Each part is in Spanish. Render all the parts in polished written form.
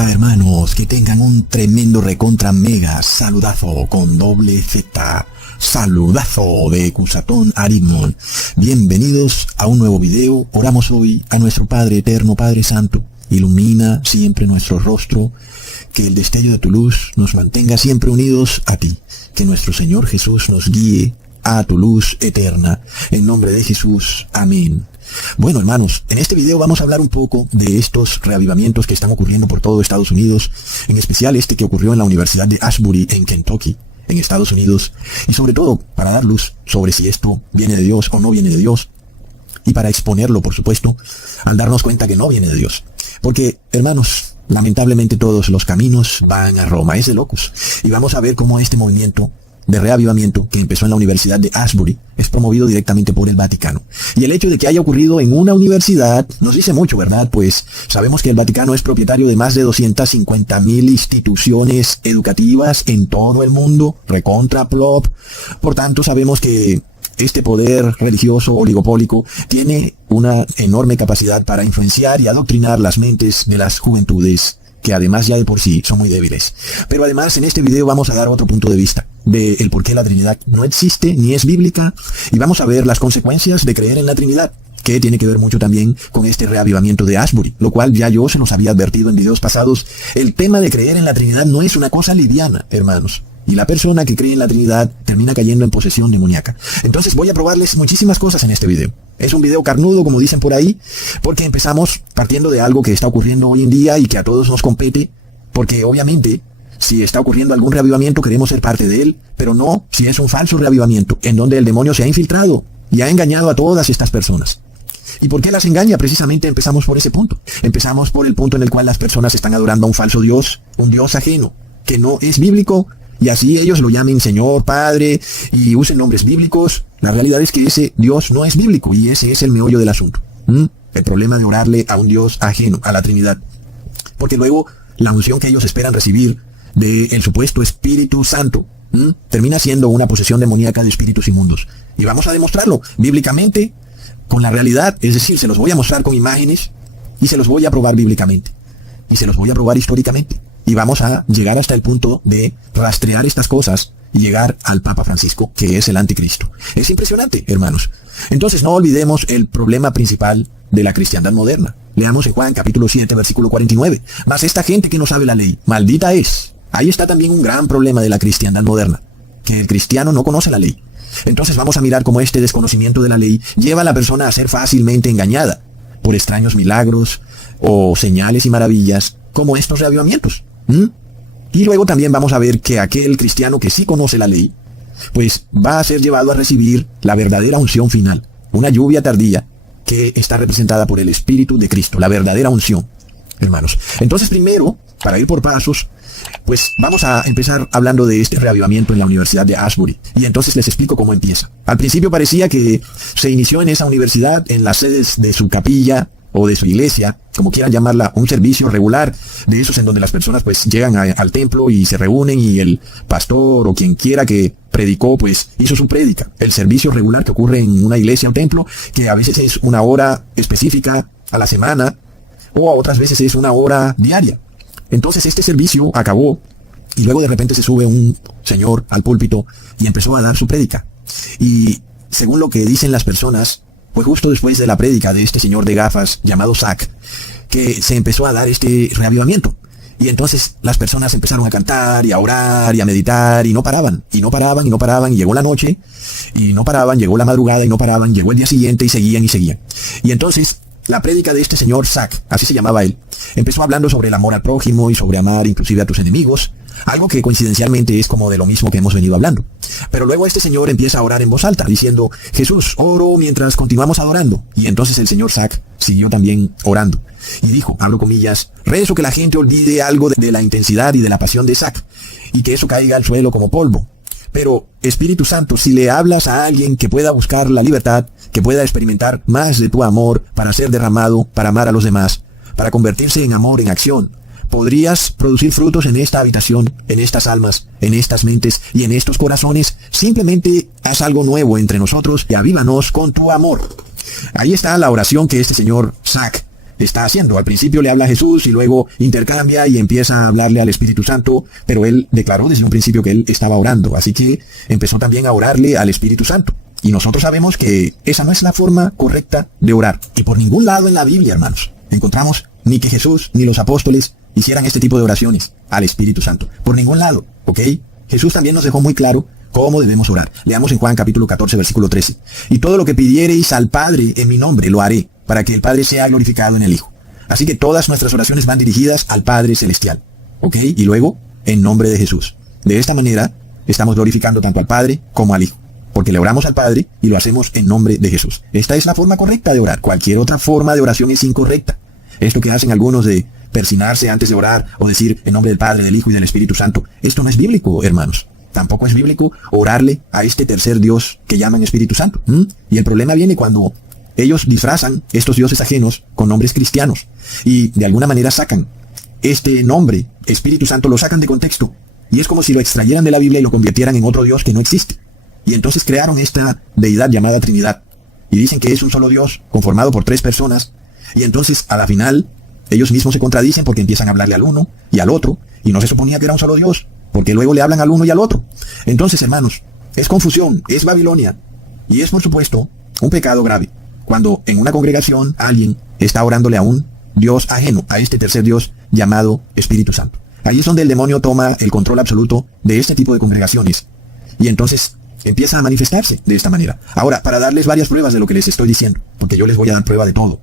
Hola hermanos, que tengan un tremendo recontra mega saludazo con doble Z. Saludazo de Cusatón Arimon. Bienvenidos a un nuevo video. Oramos hoy a nuestro Padre Eterno, Padre Santo. Ilumina siempre nuestro rostro. Que el destello de tu luz nos mantenga siempre unidos a ti. Que nuestro Señor Jesús nos guíe a tu luz eterna. En nombre de Jesús. Amén. Bueno hermanos, en este video vamos a hablar un poco de estos reavivamientos que están ocurriendo por todo Estados Unidos, en especial este que ocurrió en la Universidad de Ashbury en Kentucky, en Estados Unidos, y sobre todo para dar luz sobre si esto viene de Dios o no viene de Dios, y para exponerlo, por supuesto, al darnos cuenta que no viene de Dios. Porque, hermanos, lamentablemente todos los caminos van a Roma, es de locos, y vamos a ver cómo este movimiento de reavivamiento que empezó en la Universidad de Ashbury es promovido directamente por el Vaticano. Y el hecho de que haya ocurrido en una universidad nos dice mucho, ¿verdad? Pues sabemos que el Vaticano es propietario de más de 250,000 instituciones educativas en todo el mundo, recontra plop. Por tanto, sabemos que este poder religioso oligopólico tiene una enorme capacidad para influenciar y adoctrinar las mentes de las juventudes, que además ya de por sí son muy débiles. Pero además en este video vamos a dar otro punto de vista de el por qué la Trinidad no existe ni es bíblica, y vamos a ver las consecuencias de creer en la Trinidad, que tiene que ver mucho también con este reavivamiento de Ashbury, lo cual ya yo se los había advertido en videos pasados. El tema de creer en la Trinidad no es una cosa liviana, hermanos. Y la persona que cree en la Trinidad termina cayendo en posesión demoníaca. Entonces voy a probarles muchísimas cosas en este video. Es un video carnudo, como dicen por ahí, porque empezamos partiendo de algo que está ocurriendo hoy en día y que a todos nos compete, porque obviamente, si está ocurriendo algún reavivamiento queremos ser parte de él, pero no si es un falso reavivamiento, en donde el demonio se ha infiltrado y ha engañado a todas estas personas. ¿Y por qué las engaña? Precisamente empezamos por ese punto. Empezamos por el punto en el cual las personas están adorando a un falso Dios, un Dios ajeno, que no es bíblico, y así ellos lo llamen Señor, Padre, y usen nombres bíblicos. La realidad es que ese Dios no es bíblico, y ese es el meollo del asunto. El problema de orarle a un Dios ajeno, a la Trinidad. Porque luego, la unción que ellos esperan recibir del supuesto Espíritu Santo, termina siendo una posesión demoníaca de espíritus inmundos. Y vamos a demostrarlo bíblicamente, con la realidad, es decir, se los voy a mostrar con imágenes, y se los voy a probar bíblicamente, y se los voy a probar históricamente. Y vamos a llegar hasta el punto de rastrear estas cosas y llegar al Papa Francisco, que es el anticristo. Es impresionante, hermanos. Entonces no olvidemos el problema principal de la cristiandad moderna. Leamos en Juan capítulo 7, versículo 49. Mas esta gente que no sabe la ley, maldita es. Ahí está también un gran problema de la cristiandad moderna, que el cristiano no conoce la ley. Entonces vamos a mirar cómo este desconocimiento de la ley lleva a la persona a ser fácilmente engañada por extraños milagros o señales y maravillas como estos reavivamientos. Y luego también vamos a ver que aquel cristiano que sí conoce la ley, pues va a ser llevado a recibir la verdadera unción final, una lluvia tardía que está representada por el Espíritu de Cristo, la verdadera unción, hermanos. Entonces primero, para ir por pasos, pues vamos a empezar hablando de este reavivamiento en la Universidad de Ashbury. Y entonces les explico cómo empieza. Al principio parecía que se inició en esa universidad, en las sedes de su capilla o de su iglesia, como quieran llamarla, un servicio regular de esos en donde las personas pues llegan al templo y se reúnen y el pastor o quien quiera que predicó pues hizo su prédica. El servicio regular que ocurre en una iglesia o templo, que a veces es una hora específica a la semana o a otras veces es una hora diaria. Entonces este servicio acabó y luego de repente se sube un señor al púlpito y empezó a dar su prédica. Y según lo que dicen las personas, fue justo después de la prédica de este señor de gafas llamado Zach que se empezó a dar este reavivamiento. Y entonces las personas empezaron a cantar y a orar y a meditar y no paraban, y no paraban, y no paraban, y llegó la noche, y no paraban, llegó la madrugada y no paraban, llegó el día siguiente y seguían y seguían. Y entonces la prédica de este señor Zach, así se llamaba él, empezó hablando sobre el amor al prójimo y sobre amar inclusive a tus enemigos, algo que coincidencialmente es como de lo mismo que hemos venido hablando. Pero luego este señor empieza a orar en voz alta, diciendo, Jesús, oro mientras continuamos adorando. Y entonces el señor Zach siguió también orando. Y dijo, abro comillas, rezo que la gente olvide algo de la intensidad y de la pasión de Zach, y que eso caiga al suelo como polvo. Pero, Espíritu Santo, si le hablas a alguien que pueda buscar la libertad, que pueda experimentar más de tu amor para ser derramado, para amar a los demás, para convertirse en amor en acción, podrías producir frutos en esta habitación, en estas almas, en estas mentes y en estos corazones. Simplemente haz algo nuevo entre nosotros y avívanos con tu amor. Ahí está la oración que este señor Zach está haciendo. Al principio le habla a Jesús y luego intercambia y empieza a hablarle al Espíritu Santo, pero él declaró desde un principio que él estaba orando, así que empezó también a orarle al Espíritu Santo. Y nosotros sabemos que esa no es la forma correcta de orar. Y por ningún lado en la Biblia, hermanos, encontramos ni que Jesús ni los apóstoles hicieran este tipo de oraciones al Espíritu Santo. Por ningún lado, ¿ok? Jesús también nos dejó muy claro cómo debemos orar. Leamos en Juan capítulo 14, versículo 13. Y todo lo que pidiereis al Padre en mi nombre lo haré, para que el Padre sea glorificado en el Hijo. Así que todas nuestras oraciones van dirigidas al Padre Celestial. ¿Ok? Y luego, en nombre de Jesús. De esta manera, estamos glorificando tanto al Padre como al Hijo. Porque le oramos al Padre y lo hacemos en nombre de Jesús. Esta es la forma correcta de orar. Cualquier otra forma de oración es incorrecta. Esto que hacen algunos de persinarse antes de orar o decir en nombre del Padre, del Hijo y del Espíritu Santo, esto no es bíblico, hermanos. Tampoco es bíblico orarle a este tercer Dios que llaman Espíritu Santo. Y el problema viene cuando ellos disfrazan estos dioses ajenos con nombres cristianos y de alguna manera sacan este nombre, Espíritu Santo, lo sacan de contexto. Y es como si lo extrayeran de la Biblia y lo convirtieran en otro Dios que no existe. Y entonces crearon esta deidad llamada Trinidad. Y dicen que es un solo Dios conformado por 3 personas. Y entonces a la final ellos mismos se contradicen porque empiezan a hablarle al uno y al otro. Y no se suponía que era un solo Dios, porque luego le hablan al uno y al otro. Entonces, hermanos, es confusión, es Babilonia. Y es por supuesto un pecado grave cuando en una congregación alguien está orándole a un Dios ajeno, a este tercer Dios llamado Espíritu Santo. Ahí es donde el demonio toma el control absoluto de este tipo de congregaciones. Y entonces empieza a manifestarse de esta manera. Ahora, para darles varias pruebas de lo que les estoy diciendo, porque yo les voy a dar prueba de todo.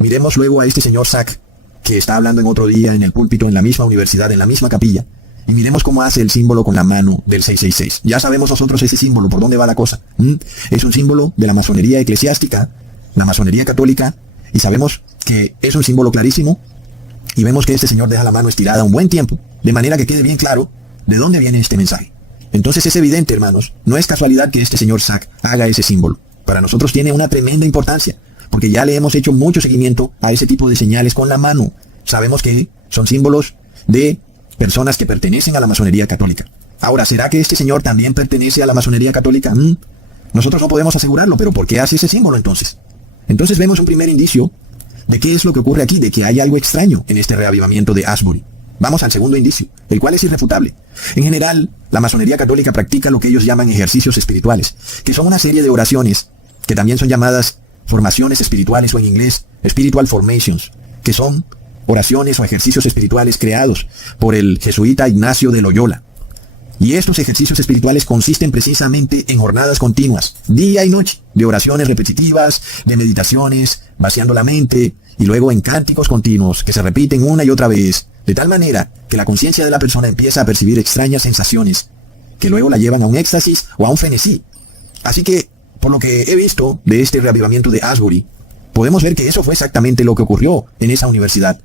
Miremos luego a este señor Sack, que está hablando en otro día en el púlpito, en la misma universidad, en la misma capilla. Y miremos cómo hace el símbolo con la mano del 666. Ya sabemos nosotros ese símbolo, por dónde va la cosa. Es un símbolo de la masonería eclesiástica, la masonería católica, y sabemos que es un símbolo clarísimo. Y vemos que este señor deja la mano estirada un buen tiempo, de manera que quede bien claro de dónde viene este mensaje. Entonces es evidente, hermanos, no es casualidad que este señor Sack haga ese símbolo. Para nosotros tiene una tremenda importancia, porque ya le hemos hecho mucho seguimiento a ese tipo de señales con la mano. Sabemos que son símbolos de personas que pertenecen a la masonería católica. Ahora, ¿será que este señor también pertenece a la masonería católica? Nosotros no podemos asegurarlo, pero ¿por qué hace ese símbolo entonces? Entonces vemos un primer indicio de qué es lo que ocurre aquí, de que hay algo extraño en este reavivamiento de Asbury. Vamos al segundo indicio, el cual es irrefutable. En general, la masonería católica practica lo que ellos llaman ejercicios espirituales, que son una serie de oraciones, que también son llamadas formaciones espirituales o en inglés, spiritual formations, que son oraciones o ejercicios espirituales creados por el jesuita Ignacio de Loyola. Y estos ejercicios espirituales consisten precisamente en jornadas continuas, día y noche, de oraciones repetitivas, de meditaciones, vaciando la mente, y luego en cánticos continuos que se repiten una y otra vez, de tal manera que la conciencia de la persona empieza a percibir extrañas sensaciones, que luego la llevan a un éxtasis o a un frenesí. Así que, por lo que he visto de este reavivamiento de Asbury, podemos ver que eso fue exactamente lo que ocurrió en esa universidad.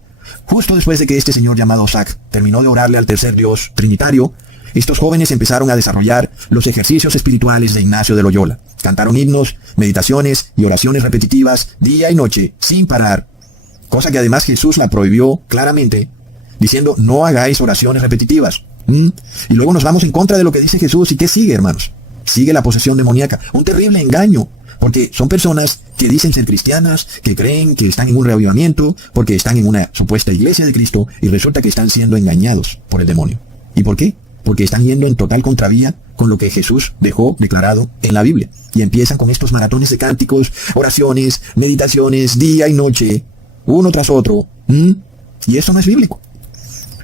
Justo después de que este señor llamado Sack terminó de orarle al tercer Dios trinitario, estos jóvenes empezaron a desarrollar los ejercicios espirituales de Ignacio de Loyola. Cantaron himnos, meditaciones y oraciones repetitivas día y noche, sin parar. Cosa que además Jesús la prohibió claramente, diciendo, no hagáis oraciones repetitivas. Y luego nos vamos en contra de lo que dice Jesús. ¿Y qué sigue, hermanos? Sigue la posesión demoníaca. Un terrible engaño. Porque son personas que dicen ser cristianas, que creen que están en un reavivamiento, porque están en una supuesta iglesia de Cristo, y resulta que están siendo engañados por el demonio. ¿Y por qué? Porque están yendo en total contravía con lo que Jesús dejó declarado en la Biblia. Y empiezan con estos maratones de cánticos, oraciones, meditaciones, día y noche, uno tras otro. Y eso no es bíblico.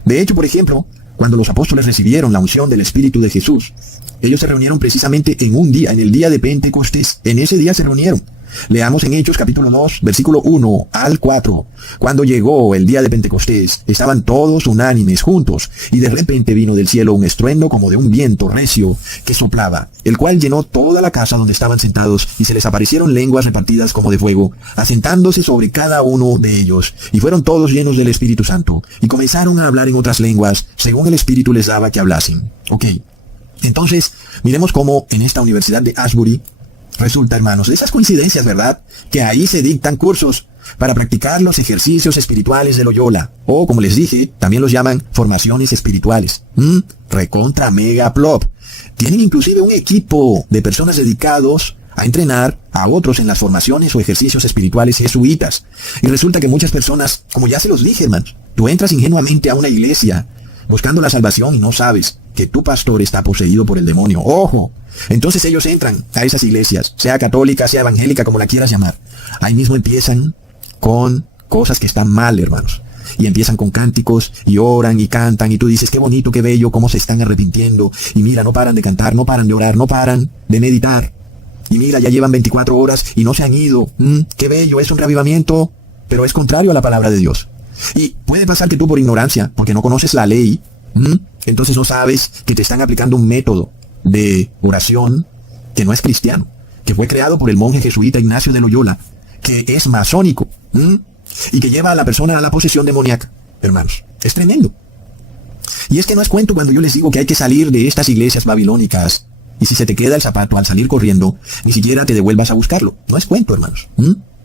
De hecho, por ejemplo, cuando los apóstoles recibieron la unción del Espíritu de Jesús, ellos se reunieron precisamente en un día, en el día de Pentecostés. En ese día se reunieron. Leamos en Hechos capítulo 2, versículo 1 al 4. Cuando llegó el día de Pentecostés, estaban todos unánimes juntos, y de repente vino del cielo un estruendo como de un viento recio que soplaba, el cual llenó toda la casa donde estaban sentados, y se les aparecieron lenguas repartidas como de fuego, asentándose sobre cada uno de ellos, y fueron todos llenos del Espíritu Santo, y comenzaron a hablar en otras lenguas, según el Espíritu les daba que hablasen. Entonces, miremos cómo en esta universidad de Asbury resulta, hermanos, de esas coincidencias, ¿verdad? Que ahí se dictan cursos para practicar los ejercicios espirituales de Loyola. O, como les dije, también los llaman formaciones espirituales. Recontra mega plop. Tienen inclusive un equipo de personas dedicados a entrenar a otros en las formaciones o ejercicios espirituales jesuitas. Y resulta que muchas personas, como ya se los dije, hermanos, tú entras ingenuamente a una iglesia buscando la salvación y no sabes que tu pastor está poseído por el demonio. ¡Ojo! Entonces ellos entran a esas iglesias, sea católica, sea evangélica, como la quieras llamar. Ahí mismo empiezan con cosas que están mal, hermanos. Y empiezan con cánticos y oran y cantan y tú dices, qué bonito, qué bello, cómo se están arrepintiendo. Y mira, no paran de cantar, no paran de orar, no paran de meditar. Y mira, ya llevan 24 horas y no se han ido. Qué bello, es un reavivamiento, pero es contrario a la palabra de Dios. Y puede pasar que tú por ignorancia, porque no conoces la ley, entonces no sabes que te están aplicando un método de oración que no es cristiano, que fue creado por el monje jesuita Ignacio de Loyola, que es masónico, y que lleva a la persona a la posesión demoníaca. Hermanos, es tremendo. Y es que no es cuento cuando yo les digo que hay que salir de estas iglesias babilónicas, y si se te queda el zapato al salir corriendo, ni siquiera te devuelvas a buscarlo. No es cuento, hermanos.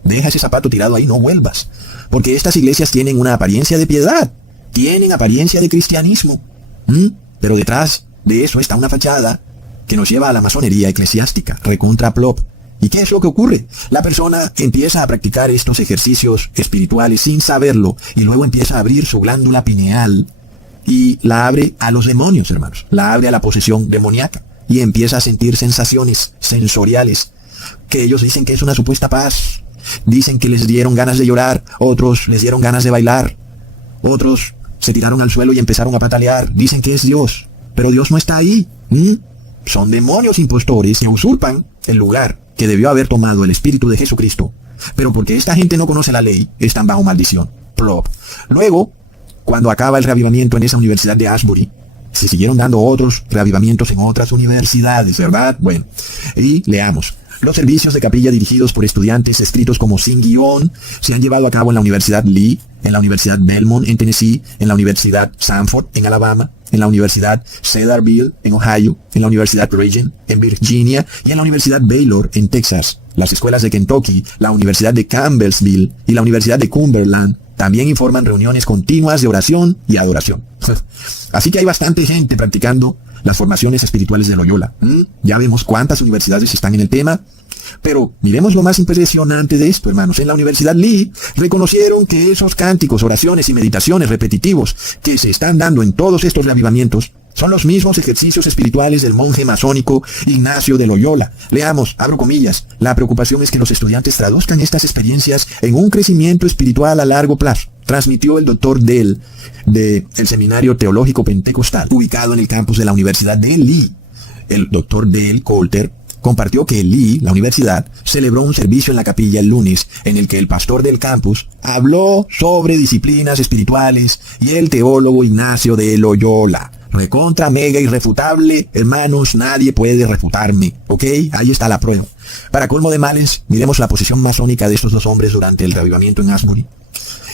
Deja ese zapato tirado ahí, no vuelvas. Porque estas iglesias tienen una apariencia de piedad, tienen apariencia de cristianismo, pero detrás de eso está una fachada que nos lleva a la masonería eclesiástica, recontra plop. ¿Y qué es lo que ocurre? La persona empieza a practicar estos ejercicios espirituales sin saberlo, y luego empieza a abrir su glándula pineal, y la abre a los demonios, hermanos. La abre a la posesión demoníaca, y empieza a sentir sensaciones sensoriales, que ellos dicen que es una supuesta paz. Dicen que les dieron ganas de llorar, otros les dieron ganas de bailar, otros se tiraron al suelo y empezaron a patalear. Dicen que es Dios, pero Dios no está ahí. Son demonios impostores que usurpan el lugar que debió haber tomado el Espíritu de Jesucristo. Pero porque esta gente no conoce la ley, están bajo maldición. Plop. Luego, cuando acaba el reavivamiento en esa universidad de Asbury, se siguieron dando otros reavivamientos en otras universidades, ¿verdad? Bueno, y leamos. Los servicios de capilla dirigidos por estudiantes escritos como sin guión se han llevado a cabo en la Universidad Lee, en la Universidad Belmont en Tennessee, en la Universidad Sanford en Alabama, en la Universidad Cedarville en Ohio, en la Universidad Regent en Virginia y en la Universidad Baylor en Texas. Las escuelas de Kentucky, la Universidad de Campbellsville y la Universidad de Cumberland también informan reuniones continuas de oración y adoración. Así que hay bastante gente practicando las formaciones espirituales de Loyola. Ya vemos cuántas universidades están en el tema, pero miremos lo más impresionante de esto, hermanos. En la Universidad Lee reconocieron que esos cánticos, oraciones y meditaciones repetitivos que se están dando en todos estos reavivamientos son los mismos ejercicios espirituales del monje masónico Ignacio de Loyola. Leamos, abro comillas, la preocupación es que los estudiantes traduzcan estas experiencias en un crecimiento espiritual a largo plazo, transmitió el doctor Dell del Seminario Teológico Pentecostal, ubicado en el campus de la Universidad de Lee. El doctor Dell Coulter compartió que Lee, la universidad, celebró un servicio en la capilla el lunes en el que el pastor del campus habló sobre disciplinas espirituales y el teólogo Ignacio de Loyola. Recontra, mega irrefutable, hermanos, nadie puede refutarme, ¿ok? Ahí está la prueba. Para colmo de males, miremos la posición masónica de estos dos hombres durante el reavivamiento en Asbury.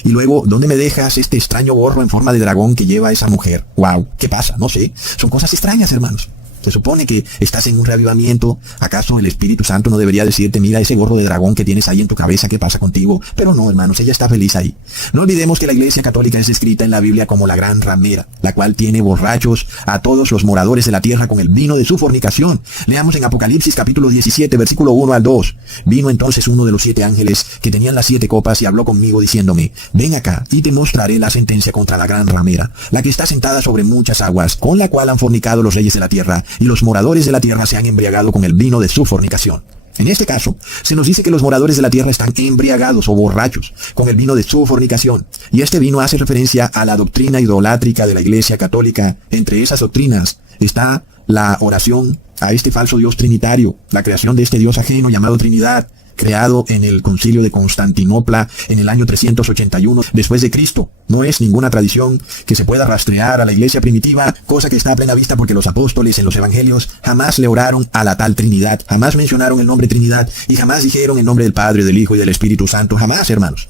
Y luego, ¿dónde me dejas este extraño gorro en forma de dragón que lleva esa mujer? ¡Wow! ¿Qué pasa? No sé. Son cosas extrañas, hermanos. Se supone que estás en un reavivamiento. ¿Acaso el Espíritu Santo no debería decirte, mira ese gorro de dragón que tienes ahí en tu cabeza, qué pasa contigo? Pero no, hermanos, ella está feliz ahí. No olvidemos que la Iglesia Católica es descrita en la Biblia como la gran ramera, la cual tiene borrachos a todos los moradores de la tierra con el vino de su fornicación. Leamos en Apocalipsis capítulo 17, versículo 1 al 2. Vino entonces uno de los 7 ángeles que tenían las 7 copas y habló conmigo diciéndome, ven acá y te mostraré la sentencia contra la gran ramera, la que está sentada sobre muchas aguas, con la cual han fornicado los reyes de la tierra, y los moradores de la tierra se han embriagado con el vino de su fornicación. En este caso, se nos dice que los moradores de la tierra están embriagados o borrachos con el vino de su fornicación. Y este vino hace referencia a la doctrina idolátrica de la Iglesia Católica. Entre esas doctrinas está la oración a este falso Dios trinitario, la creación de este Dios ajeno llamado Trinidad, creado en el Concilio de Constantinopla en el año 381 después de Cristo. No es ninguna tradición que se pueda rastrear a la iglesia primitiva, cosa que está a plena vista porque los apóstoles en los evangelios jamás le oraron a la tal Trinidad, jamás mencionaron el nombre Trinidad y jamás dijeron el nombre del Padre, del Hijo y del Espíritu Santo, jamás, hermanos.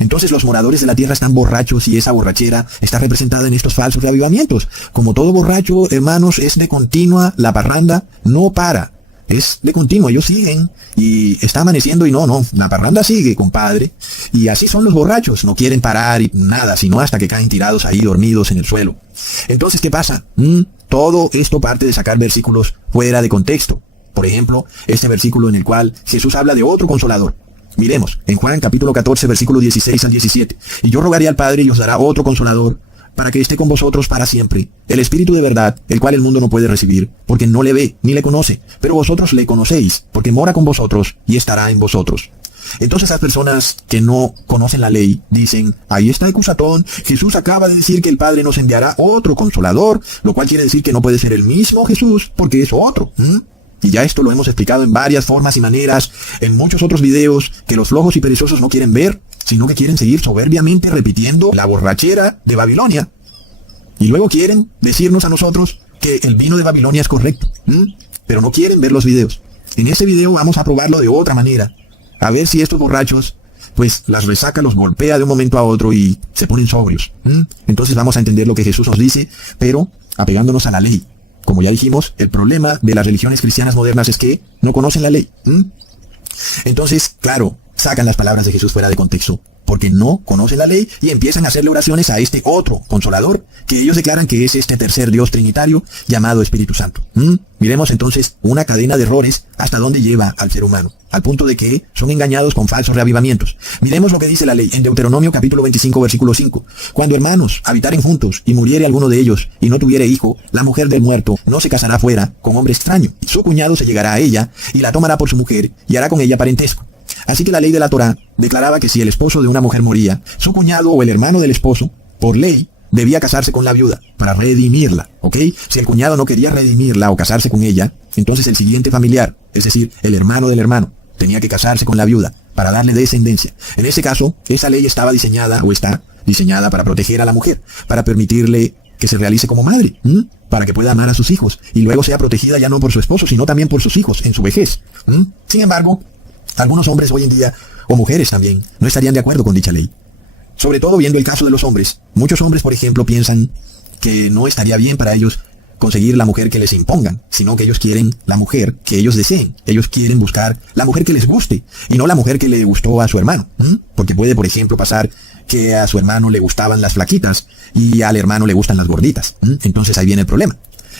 Entonces los moradores de la tierra están borrachos y esa borrachera está representada en estos falsos reavivamientos. Como todo borracho, hermanos, es de continua, la parranda no para. Es de continuo, ellos siguen y está amaneciendo y no, la parranda sigue, compadre. Y así son los borrachos, no quieren parar y nada, sino hasta que caen tirados ahí dormidos en el suelo. Entonces, ¿qué pasa? Todo esto parte de sacar versículos fuera de contexto. Por ejemplo, este versículo en el cual Jesús habla de otro consolador. Miremos, en Juan capítulo 14, versículo 16 al 17. Y yo rogaré al Padre y os dará otro consolador, para que esté con vosotros para siempre. El Espíritu de verdad, el cual el mundo no puede recibir, porque no le ve, ni le conoce. Pero vosotros le conocéis, porque mora con vosotros y estará en vosotros. Entonces las personas que no conocen la ley dicen, ahí está Ecusatón, Jesús acaba de decir que el Padre nos enviará otro consolador, lo cual quiere decir que no puede ser el mismo Jesús, porque es otro. Y ya esto lo hemos explicado en varias formas y maneras, en muchos otros videos, que los flojos y perezosos no quieren ver, sino que quieren seguir soberbiamente repitiendo la borrachera de Babilonia. Y luego quieren decirnos a nosotros que el vino de Babilonia es correcto, pero no quieren ver los videos. En este video vamos a probarlo de otra manera, a ver si estos borrachos, pues las resaca los golpea de un momento a otro y se ponen sobrios. Entonces vamos a entender lo que Jesús nos dice, pero apegándonos a la ley. Como ya dijimos, el problema de las religiones cristianas modernas es que no conocen la ley. Entonces, claro, sacan las palabras de Jesús fuera de contexto, porque no conocen la ley y empiezan a hacerle oraciones a este otro consolador, que ellos declaran que es este tercer Dios trinitario llamado Espíritu Santo. Miremos entonces una cadena de errores hasta dónde lleva al ser humano, al punto de que son engañados con falsos reavivamientos. Miremos lo que dice la ley en Deuteronomio capítulo 25 versículo 5. Cuando hermanos habitaren juntos y muriere alguno de ellos y no tuviere hijo, la mujer del muerto no se casará fuera con hombre extraño. Su cuñado se llegará a ella y la tomará por su mujer y hará con ella parentesco. Así que la ley de la Torá declaraba que si el esposo de una mujer moría, su cuñado o el hermano del esposo, por ley, debía casarse con la viuda para redimirla, ¿ok? Si el cuñado no quería redimirla o casarse con ella, entonces el siguiente familiar, es decir, el hermano del hermano, tenía que casarse con la viuda para darle descendencia. En ese caso, esa ley estaba diseñada o está diseñada para proteger a la mujer, para permitirle que se realice como madre, para que pueda amar a sus hijos y luego sea protegida ya no por su esposo, sino también por sus hijos en su vejez. Sin embargo, algunos hombres hoy en día, o mujeres también, no estarían de acuerdo con dicha ley. Sobre todo viendo el caso de los hombres. Muchos hombres, por ejemplo, piensan que no estaría bien para ellos conseguir la mujer que les impongan, sino que ellos quieren la mujer que ellos deseen. Ellos quieren buscar la mujer que les guste, y no la mujer que le gustó a su hermano. Porque puede, por ejemplo, pasar que a su hermano le gustaban las flaquitas, y al hermano le gustan las gorditas. Entonces ahí viene el problema.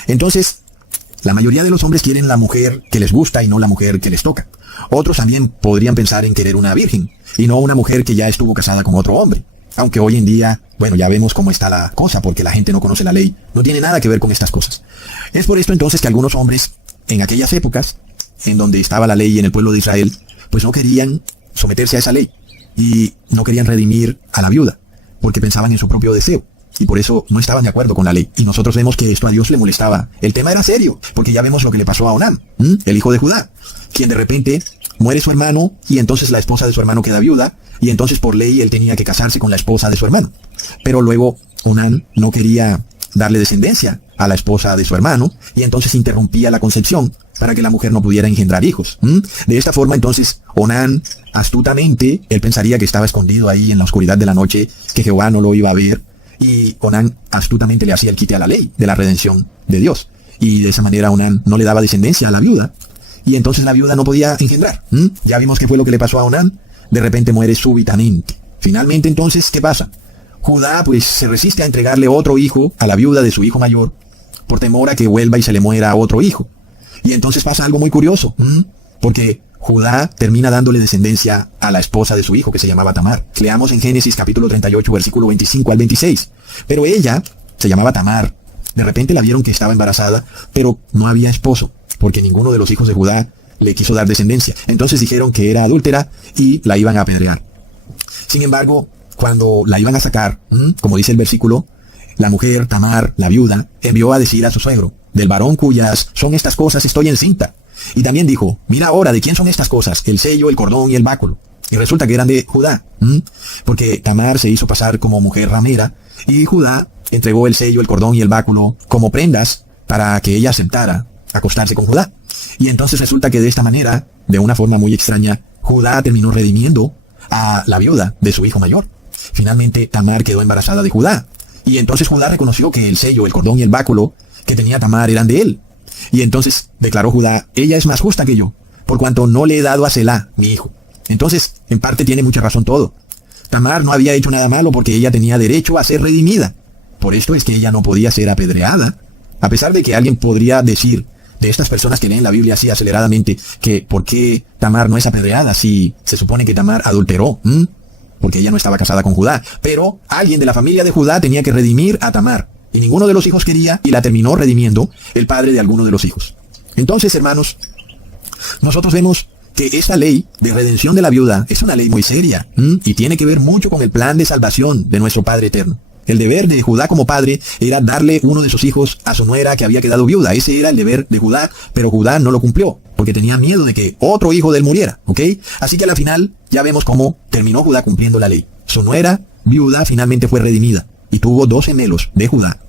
Entonces, la mayoría de los hombres quieren la mujer que les gusta y no la mujer que les toca. Otros también podrían pensar en querer una virgen, y no una mujer que ya estuvo casada con otro hombre. Aunque hoy en día, bueno, ya vemos cómo está la cosa, porque la gente no conoce la ley, no tiene nada que ver con estas cosas. Es por esto entonces que algunos hombres, en aquellas épocas, en donde estaba la ley en el pueblo de Israel, pues no querían someterse a esa ley, y no querían redimir a la viuda, porque pensaban en su propio deseo. Y por eso no estaban de acuerdo con la ley. Y nosotros vemos que esto a Dios le molestaba. El tema era serio, porque ya vemos lo que le pasó a Onán, el hijo de Judá, quien de repente muere su hermano y entonces la esposa de su hermano queda viuda, y entonces por ley él tenía que casarse con la esposa de su hermano. Pero luego Onán no quería darle descendencia a la esposa de su hermano, y entonces interrumpía la concepción para que la mujer no pudiera engendrar hijos. De esta forma entonces Onán, astutamente, él pensaría que estaba escondido ahí en la oscuridad de la noche, que Jehová no lo iba a ver, y Onán astutamente le hacía el quite a la ley de la redención de Dios. Y de esa manera Onán no le daba descendencia a la viuda, y entonces la viuda no podía engendrar. Ya vimos qué fue lo que le pasó a Onán. De repente muere súbitamente. Finalmente entonces, ¿qué pasa? Judá pues se resiste a entregarle otro hijo a la viuda de su hijo mayor, por temor a que vuelva y se le muera otro hijo. Y entonces pasa algo muy curioso, porque Judá termina dándole descendencia a la esposa de su hijo, que se llamaba Tamar. Leamos en Génesis capítulo 38, versículo 25 al 26. Pero ella se llamaba Tamar. De repente la vieron que estaba embarazada, pero no había esposo, porque ninguno de los hijos de Judá le quiso dar descendencia. Entonces dijeron que era adúltera y la iban a apedrear. Sin embargo, cuando la iban a sacar, como dice el versículo, la mujer, Tamar, la viuda, envió a decir a su suegro, del varón cuyas son estas cosas estoy encinta. Y también dijo, mira ahora, ¿de quién son estas cosas? El sello, el cordón y el báculo. Y resulta que eran de Judá, porque Tamar se hizo pasar como mujer ramera, y Judá entregó el sello, el cordón y el báculo como prendas para que ella aceptara acostarse con Judá. Y entonces resulta que de esta manera, de una forma muy extraña, Judá terminó redimiendo a la viuda de su hijo mayor. Finalmente Tamar quedó embarazada de Judá. Y entonces Judá reconoció que el sello, el cordón y el báculo que tenía Tamar eran de él. Y entonces declaró Judá, ella es más justa que yo, por cuanto no le he dado a Selá, mi hijo. Entonces, en parte tiene mucha razón todo. Tamar no había hecho nada malo porque ella tenía derecho a ser redimida. Por esto es que ella no podía ser apedreada. A pesar de que alguien podría decir de estas personas que leen la Biblia así aceleradamente, que por qué Tamar no es apedreada si se supone que Tamar adulteró, porque ella no estaba casada con Judá. Pero alguien de la familia de Judá tenía que redimir a Tamar, y ninguno de los hijos quería, y la terminó redimiendo el padre de alguno de los hijos. Entonces, hermanos, nosotros vemos que esta ley de redención de la viuda es una ley muy seria, y tiene que ver mucho con el plan de salvación de nuestro Padre Eterno. El deber de Judá como padre era darle uno de sus hijos a su nuera que había quedado viuda. Ese era el deber de Judá, pero Judá no lo cumplió, porque tenía miedo de que otro hijo de él muriera, ¿ok? Así que a la final ya vemos cómo terminó Judá cumpliendo la ley. Su nuera viuda finalmente fue redimida, y tuvo 2 gemelos de Judá.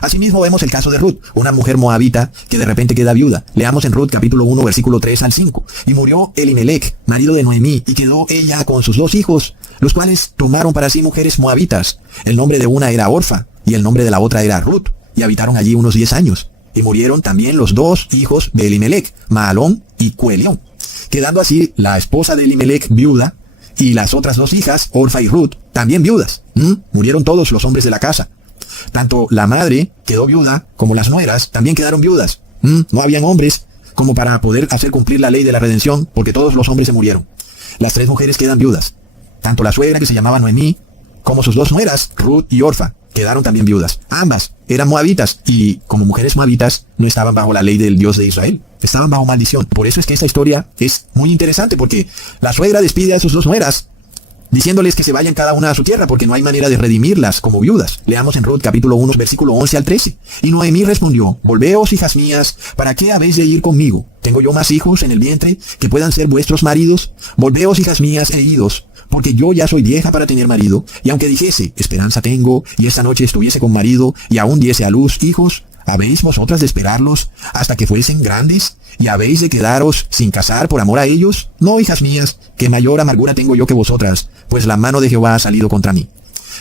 Asimismo vemos el caso de Ruth, una mujer moabita que de repente queda viuda. Leamos en Ruth capítulo 1 versículo 3 al 5. Y murió Elimelech, marido de Noemí, y quedó ella con sus 2 hijos, los cuales tomaron para sí mujeres moabitas. El nombre de una era Orfa, y el nombre de la otra era Ruth, y habitaron allí unos 10 años. Y murieron también los 2 hijos de Elimelech, Maalón y Cuelión, quedando así la esposa de Elimelech viuda, y las otras 2 hijas, Orfa y Ruth, también viudas. Murieron todos los hombres de la casa. Tanto la madre quedó viuda, como las nueras también quedaron viudas. No habían hombres como para poder hacer cumplir la ley de la redención, porque todos los hombres se murieron. Las 3 mujeres quedan viudas. Tanto la suegra, que se llamaba Noemí, como sus 2 nueras, Ruth y Orfa, quedaron también viudas. Ambas eran moabitas, y como mujeres moabitas no estaban bajo la ley del Dios de Israel. Estaban bajo maldición. Por eso es que esta historia es muy interesante, porque la suegra despide a sus 2 nueras, diciéndoles que se vayan cada una a su tierra, porque no hay manera de redimirlas como viudas. Leamos en Ruth capítulo 1, versículo 11 al 13. Y Noemí respondió: Volveos, hijas mías, ¿para qué habéis de ir conmigo? ¿Tengo yo más hijos en el vientre que puedan ser vuestros maridos? Volveos, hijas mías, e idos, porque yo ya soy vieja para tener marido, y aunque dijese, esperanza tengo, y esta noche estuviese con marido, y aún diese a luz hijos, ¿habéis vosotras de esperarlos hasta que fuesen grandes? ¿Y habéis de quedaros sin casar por amor a ellos? No, hijas mías, que mayor amargura tengo yo que vosotras, pues la mano de Jehová ha salido contra mí.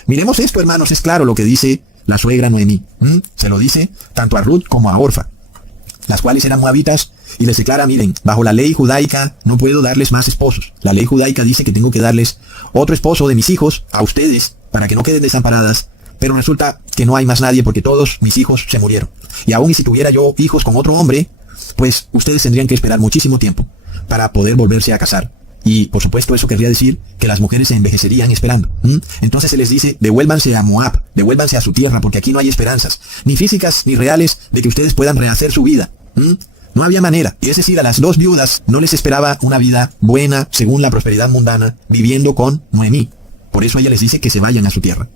Miremos esto, hermanos, es claro lo que dice la suegra Noemí. Se lo dice tanto a Ruth como a Orfa, las cuales eran moabitas, y les declara: miren, bajo la ley judaica no puedo darles más esposos. La ley judaica dice que tengo que darles otro esposo de mis hijos a ustedes, para que no queden desamparadas, pero resulta que no hay más nadie, porque todos mis hijos se murieron. Y aún y si tuviera yo hijos con otro hombre, pues ustedes tendrían que esperar muchísimo tiempo para poder volverse a casar. Y por supuesto eso querría decir que las mujeres se envejecerían esperando. Entonces se les dice: devuélvanse a Moab, devuélvanse a su tierra, porque aquí no hay esperanzas, ni físicas ni reales, de que ustedes puedan rehacer su vida. No había manera. Y es decir, a las 2 viudas no les esperaba una vida buena según la prosperidad mundana, viviendo con Noemí. Por eso ella les dice que se vayan a su tierra.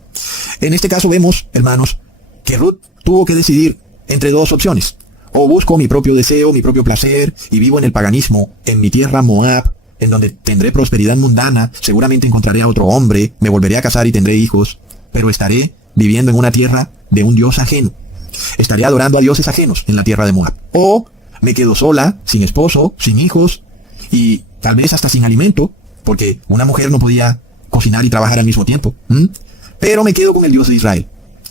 En este caso vemos, hermanos, que Ruth tuvo que decidir entre 2 opciones. O busco mi propio deseo, mi propio placer, y vivo en el paganismo, en mi tierra Moab, en donde tendré prosperidad mundana, seguramente encontraré a otro hombre, me volveré a casar y tendré hijos, pero estaré viviendo en una tierra de un dios ajeno. Estaré adorando a dioses ajenos en la tierra de Moab. O me quedo sola, sin esposo, sin hijos, y tal vez hasta sin alimento, porque una mujer no podía cocinar y trabajar al mismo tiempo. Pero me quedo con el Dios de Israel.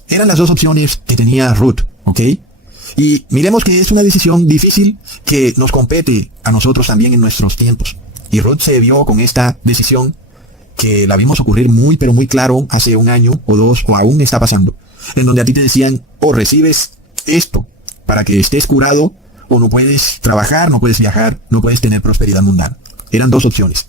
Eran las 2 opciones que tenía Ruth, ¿ok? Y miremos que es una decisión difícil que nos compete a nosotros también en nuestros tiempos. Y Ruth se vio con esta decisión, que la vimos ocurrir muy pero muy claro hace 1 año o 2, o aún está pasando, en donde a ti te decían: o recibes esto para que estés curado, o no puedes trabajar, no puedes viajar, no puedes tener prosperidad mundana. Eran 2 opciones.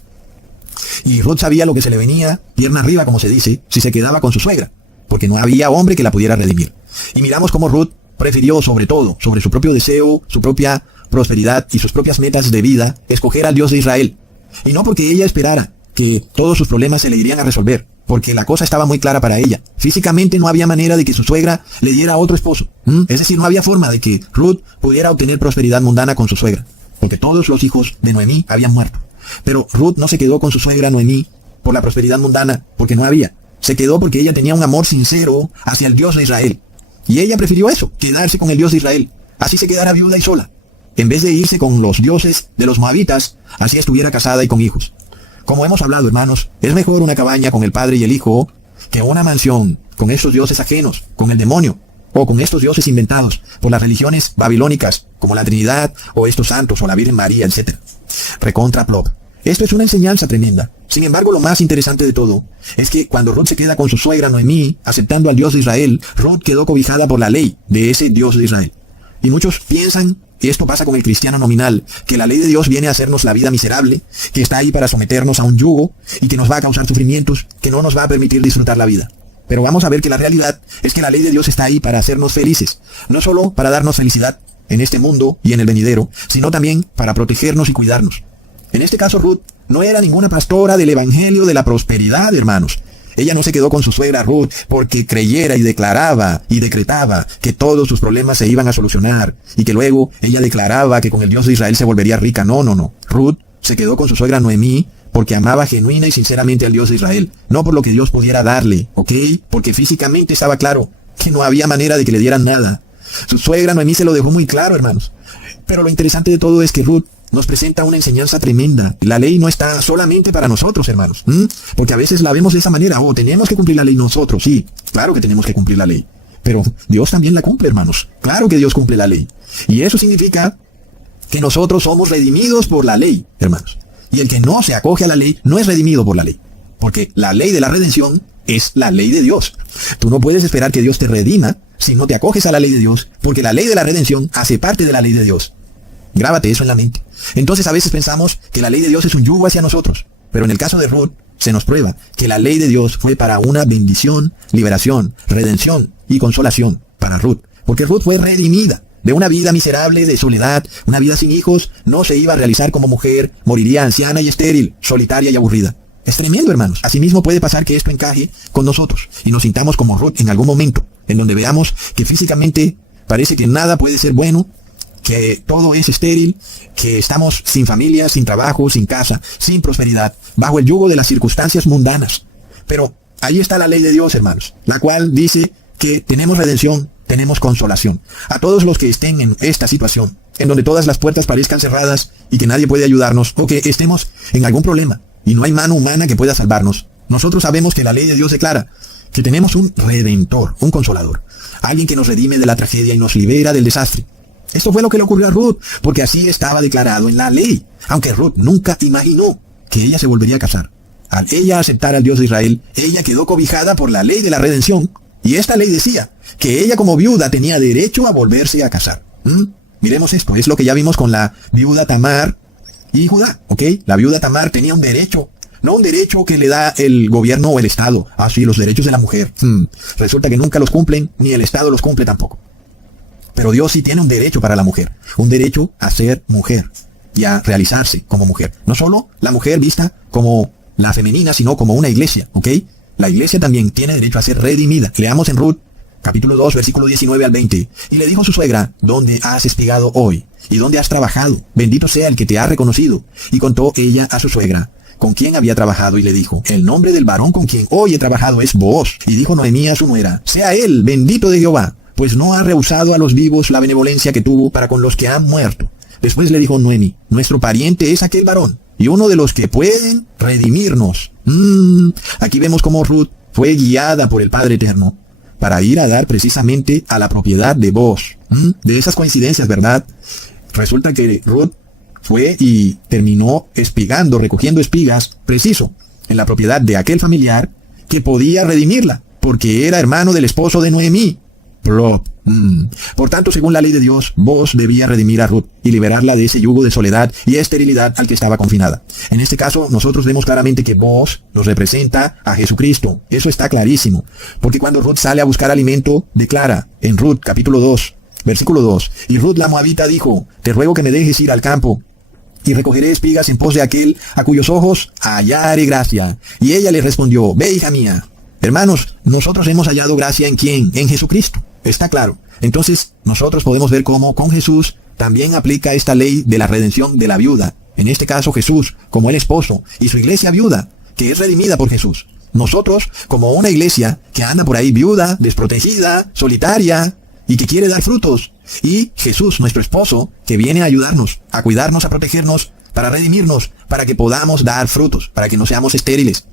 Y Ruth sabía lo que se le venía pierna arriba, como se dice, si se quedaba con su suegra, porque no había hombre que la pudiera redimir. Y miramos cómo Ruth prefirió sobre todo, sobre su propio deseo, su propia prosperidad y sus propias metas de vida, escoger al Dios de Israel. Y no porque ella esperara que todos sus problemas se le irían a resolver, porque la cosa estaba muy clara para ella. Físicamente no había manera de que su suegra le diera a otro esposo. Es decir, no había forma de que Ruth pudiera obtener prosperidad mundana con su suegra, porque todos los hijos de Noemí habían muerto. Pero Ruth no se quedó con su suegra Noemí por la prosperidad mundana, porque no había. Se quedó porque ella tenía un amor sincero hacia el Dios de Israel. Y ella prefirió eso, quedarse con el Dios de Israel. Así se quedara viuda y sola, en vez de irse con los dioses de los moabitas, así estuviera casada y con hijos. Como hemos hablado, hermanos, es mejor una cabaña con el padre y el hijo que una mansión con estos dioses ajenos, con el demonio, o con estos dioses inventados por las religiones babilónicas, como la Trinidad, o estos santos, o la Virgen María, etc. Recontra plop. Esto es una enseñanza tremenda. Sin embargo, lo más interesante de todo es que cuando Ruth se queda con su suegra Noemí, aceptando al Dios de Israel, Ruth quedó cobijada por la ley de ese Dios de Israel. Y muchos piensan Esto pasa con el cristiano nominal, que la ley de Dios viene a hacernos la vida miserable, que está ahí para someternos a un yugo y que nos va a causar sufrimientos, que no nos va a permitir disfrutar la vida. Pero vamos a ver que la realidad es que la ley de Dios está ahí para hacernos felices, no solo para darnos felicidad en este mundo y en el venidero, sino también para protegernos y cuidarnos. En este caso, Ruth no era ninguna pastora del evangelio de la prosperidad, hermanos. Ella no se quedó con su suegra Ruth porque creyera y declaraba y decretaba que todos sus problemas se iban a solucionar y que luego ella declaraba que con el Dios de Israel se volvería rica. No. Ruth se quedó con su suegra Noemí porque amaba genuina y sinceramente al Dios de Israel, no por lo que Dios pudiera darle, ¿ok? Porque físicamente estaba claro que no había manera de que le dieran nada. Su suegra Noemí se lo dejó muy claro, hermanos. Pero lo interesante de todo es que Ruth nos presenta una enseñanza tremenda. La ley no está solamente para nosotros, hermanos. Porque a veces la vemos de esa manera. Tenemos que cumplir la ley nosotros. Sí, claro que tenemos que cumplir la ley. Pero Dios también la cumple, hermanos. Claro que Dios cumple la ley. Y eso significa que nosotros somos redimidos por la ley, hermanos. Y el que no se acoge a la ley no es redimido por la ley. Porque la ley de la redención es la ley de Dios. Tú no puedes esperar que Dios te redima si no te acoges a la ley de Dios, porque la ley de la redención hace parte de la ley de Dios. Grábate eso en la mente. Entonces a veces pensamos que la ley de Dios es un yugo hacia nosotros. Pero en el caso de Ruth, se nos prueba que la ley de Dios fue para una bendición, liberación, redención y consolación para Ruth. Porque Ruth fue redimida de una vida miserable, de soledad, una vida sin hijos. No se iba a realizar como mujer, moriría anciana y estéril, solitaria y aburrida. Es tremendo, hermanos. Asimismo puede pasar que esto encaje con nosotros y nos sintamos como Ruth en algún momento, en donde veamos que físicamente parece que nada puede ser bueno, que todo es estéril, que estamos sin familia, sin trabajo, sin casa, sin prosperidad, bajo el yugo de las circunstancias mundanas. Pero ahí está la ley de Dios, hermanos, la cual dice que tenemos redención, tenemos consolación. A todos los que estén en esta situación, en donde todas las puertas parezcan cerradas y que nadie puede ayudarnos, o que estemos en algún problema y no hay mano humana que pueda salvarnos, nosotros sabemos que la ley de Dios declara que tenemos un redentor, un consolador, alguien que nos redime de la tragedia y nos libera del desastre. Esto fue lo que le ocurrió a Ruth, porque así estaba declarado en la ley, aunque Ruth nunca imaginó que ella se volvería a casar. Al ella aceptar al Dios de Israel, ella quedó cobijada por la ley de la redención, y esta ley decía que ella como viuda tenía derecho a volverse a casar. Miremos esto, es lo que ya vimos con la viuda Tamar y Judá, ¿ok? La viuda Tamar tenía un derecho, no un derecho que le da el gobierno o el Estado. Sí, los derechos de la mujer. Resulta que nunca los cumplen, ni el Estado los cumple tampoco. Pero Dios sí tiene un derecho para la mujer, un derecho a ser mujer y a realizarse como mujer. No solo la mujer vista como la femenina, sino como una iglesia, ¿ok? La iglesia también tiene derecho a ser redimida. Leamos en Ruth, capítulo 2, versículo 19 al 20. Y le dijo a su suegra, ¿dónde has espigado hoy? ¿Y dónde has trabajado? Bendito sea el que te ha reconocido. Y contó ella a su suegra con quién había trabajado y le dijo, el nombre del varón con quien hoy he trabajado es Booz. Y dijo Noemí a su nuera, sea él bendito de Jehová, pues no ha rehusado a los vivos la benevolencia que tuvo para con los que han muerto. Después le dijo Noemí, nuestro pariente es aquel varón, y uno de los que pueden redimirnos. Aquí vemos cómo Ruth fue guiada por el Padre Eterno para ir a dar precisamente a la propiedad de Booz. De esas coincidencias, ¿verdad? Resulta que Ruth fue y terminó espigando, recogiendo espigas, preciso, en la propiedad de aquel familiar que podía redimirla, porque era hermano del esposo de Noemí. Por tanto, según la ley de Dios, Booz debía redimir a Ruth y liberarla de ese yugo de soledad y esterilidad al que estaba confinada. En este caso, nosotros vemos claramente que Booz nos representa a Jesucristo. Eso está clarísimo, porque cuando Ruth sale a buscar alimento, declara en Ruth capítulo 2, versículo 2, y Ruth la moabita dijo, te ruego que me dejes ir al campo y recogeré espigas en pos de aquel a cuyos ojos hallaré gracia. Y ella le respondió, ve, hija mía. Hermanos, nosotros hemos hallado gracia ¿en quién? En Jesucristo. Está claro. Entonces, nosotros podemos ver cómo con Jesús también aplica esta ley de la redención de la viuda. En este caso, Jesús, como el esposo, y su iglesia viuda, que es redimida por Jesús. Nosotros, como una iglesia que anda por ahí viuda, desprotegida, solitaria, y que quiere dar frutos. Y Jesús, nuestro esposo, que viene a ayudarnos, a cuidarnos, a protegernos, para redimirnos, para que podamos dar frutos, para que no seamos estériles.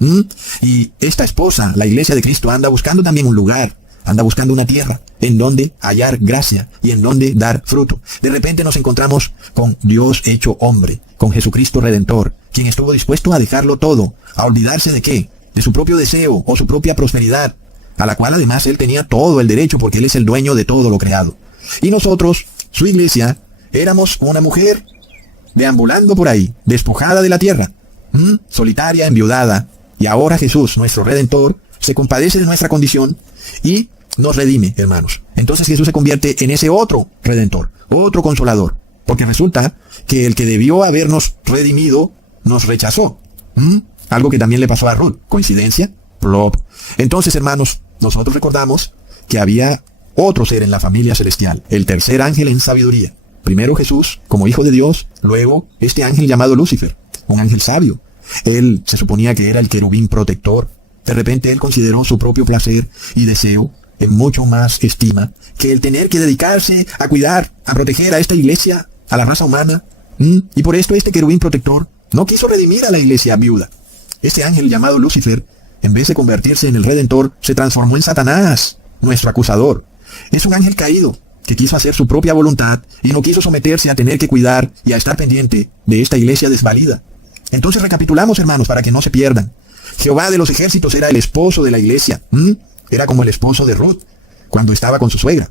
Y esta esposa, la iglesia de Cristo, anda buscando también un lugar, anda buscando una tierra en donde hallar gracia y en donde dar fruto. De repente nos encontramos con Dios hecho hombre, con Jesucristo Redentor, quien estuvo dispuesto a dejarlo todo, a olvidarse de qué, de su propio deseo o su propia prosperidad, a la cual además él tenía todo el derecho porque él es el dueño de todo lo creado. Y nosotros, su iglesia, Éramos una mujer deambulando por ahí, despojada de la tierra, solitaria, enviudada. Y ahora Jesús, nuestro Redentor, se compadece de nuestra condición y nos redime, hermanos. Entonces Jesús se convierte en ese otro Redentor, otro Consolador. Porque resulta que el que debió habernos redimido nos rechazó. Algo que también le pasó a Ruth. ¿Coincidencia? Plop. Entonces, hermanos, nosotros recordamos que había otro ser en la familia celestial, el tercer ángel en sabiduría. Primero Jesús, como Hijo de Dios, luego este ángel llamado Lucifer, un ángel sabio. Él se suponía que era el querubín protector. De repente él consideró su propio placer y deseo en mucho más estima que el tener que dedicarse a cuidar, a proteger a esta iglesia, a la raza humana. Y por esto este querubín protector no quiso redimir a la iglesia viuda. Este ángel llamado Lucifer, en vez de convertirse en el Redentor, se transformó en Satanás, nuestro acusador. Es un ángel caído, que quiso hacer su propia voluntad y no quiso someterse a tener que cuidar y a estar pendiente de esta iglesia desvalida. Entonces recapitulamos, hermanos, para que no se pierdan. Jehová de los ejércitos era el esposo de la iglesia. Era como el esposo de Ruth, cuando estaba con su suegra.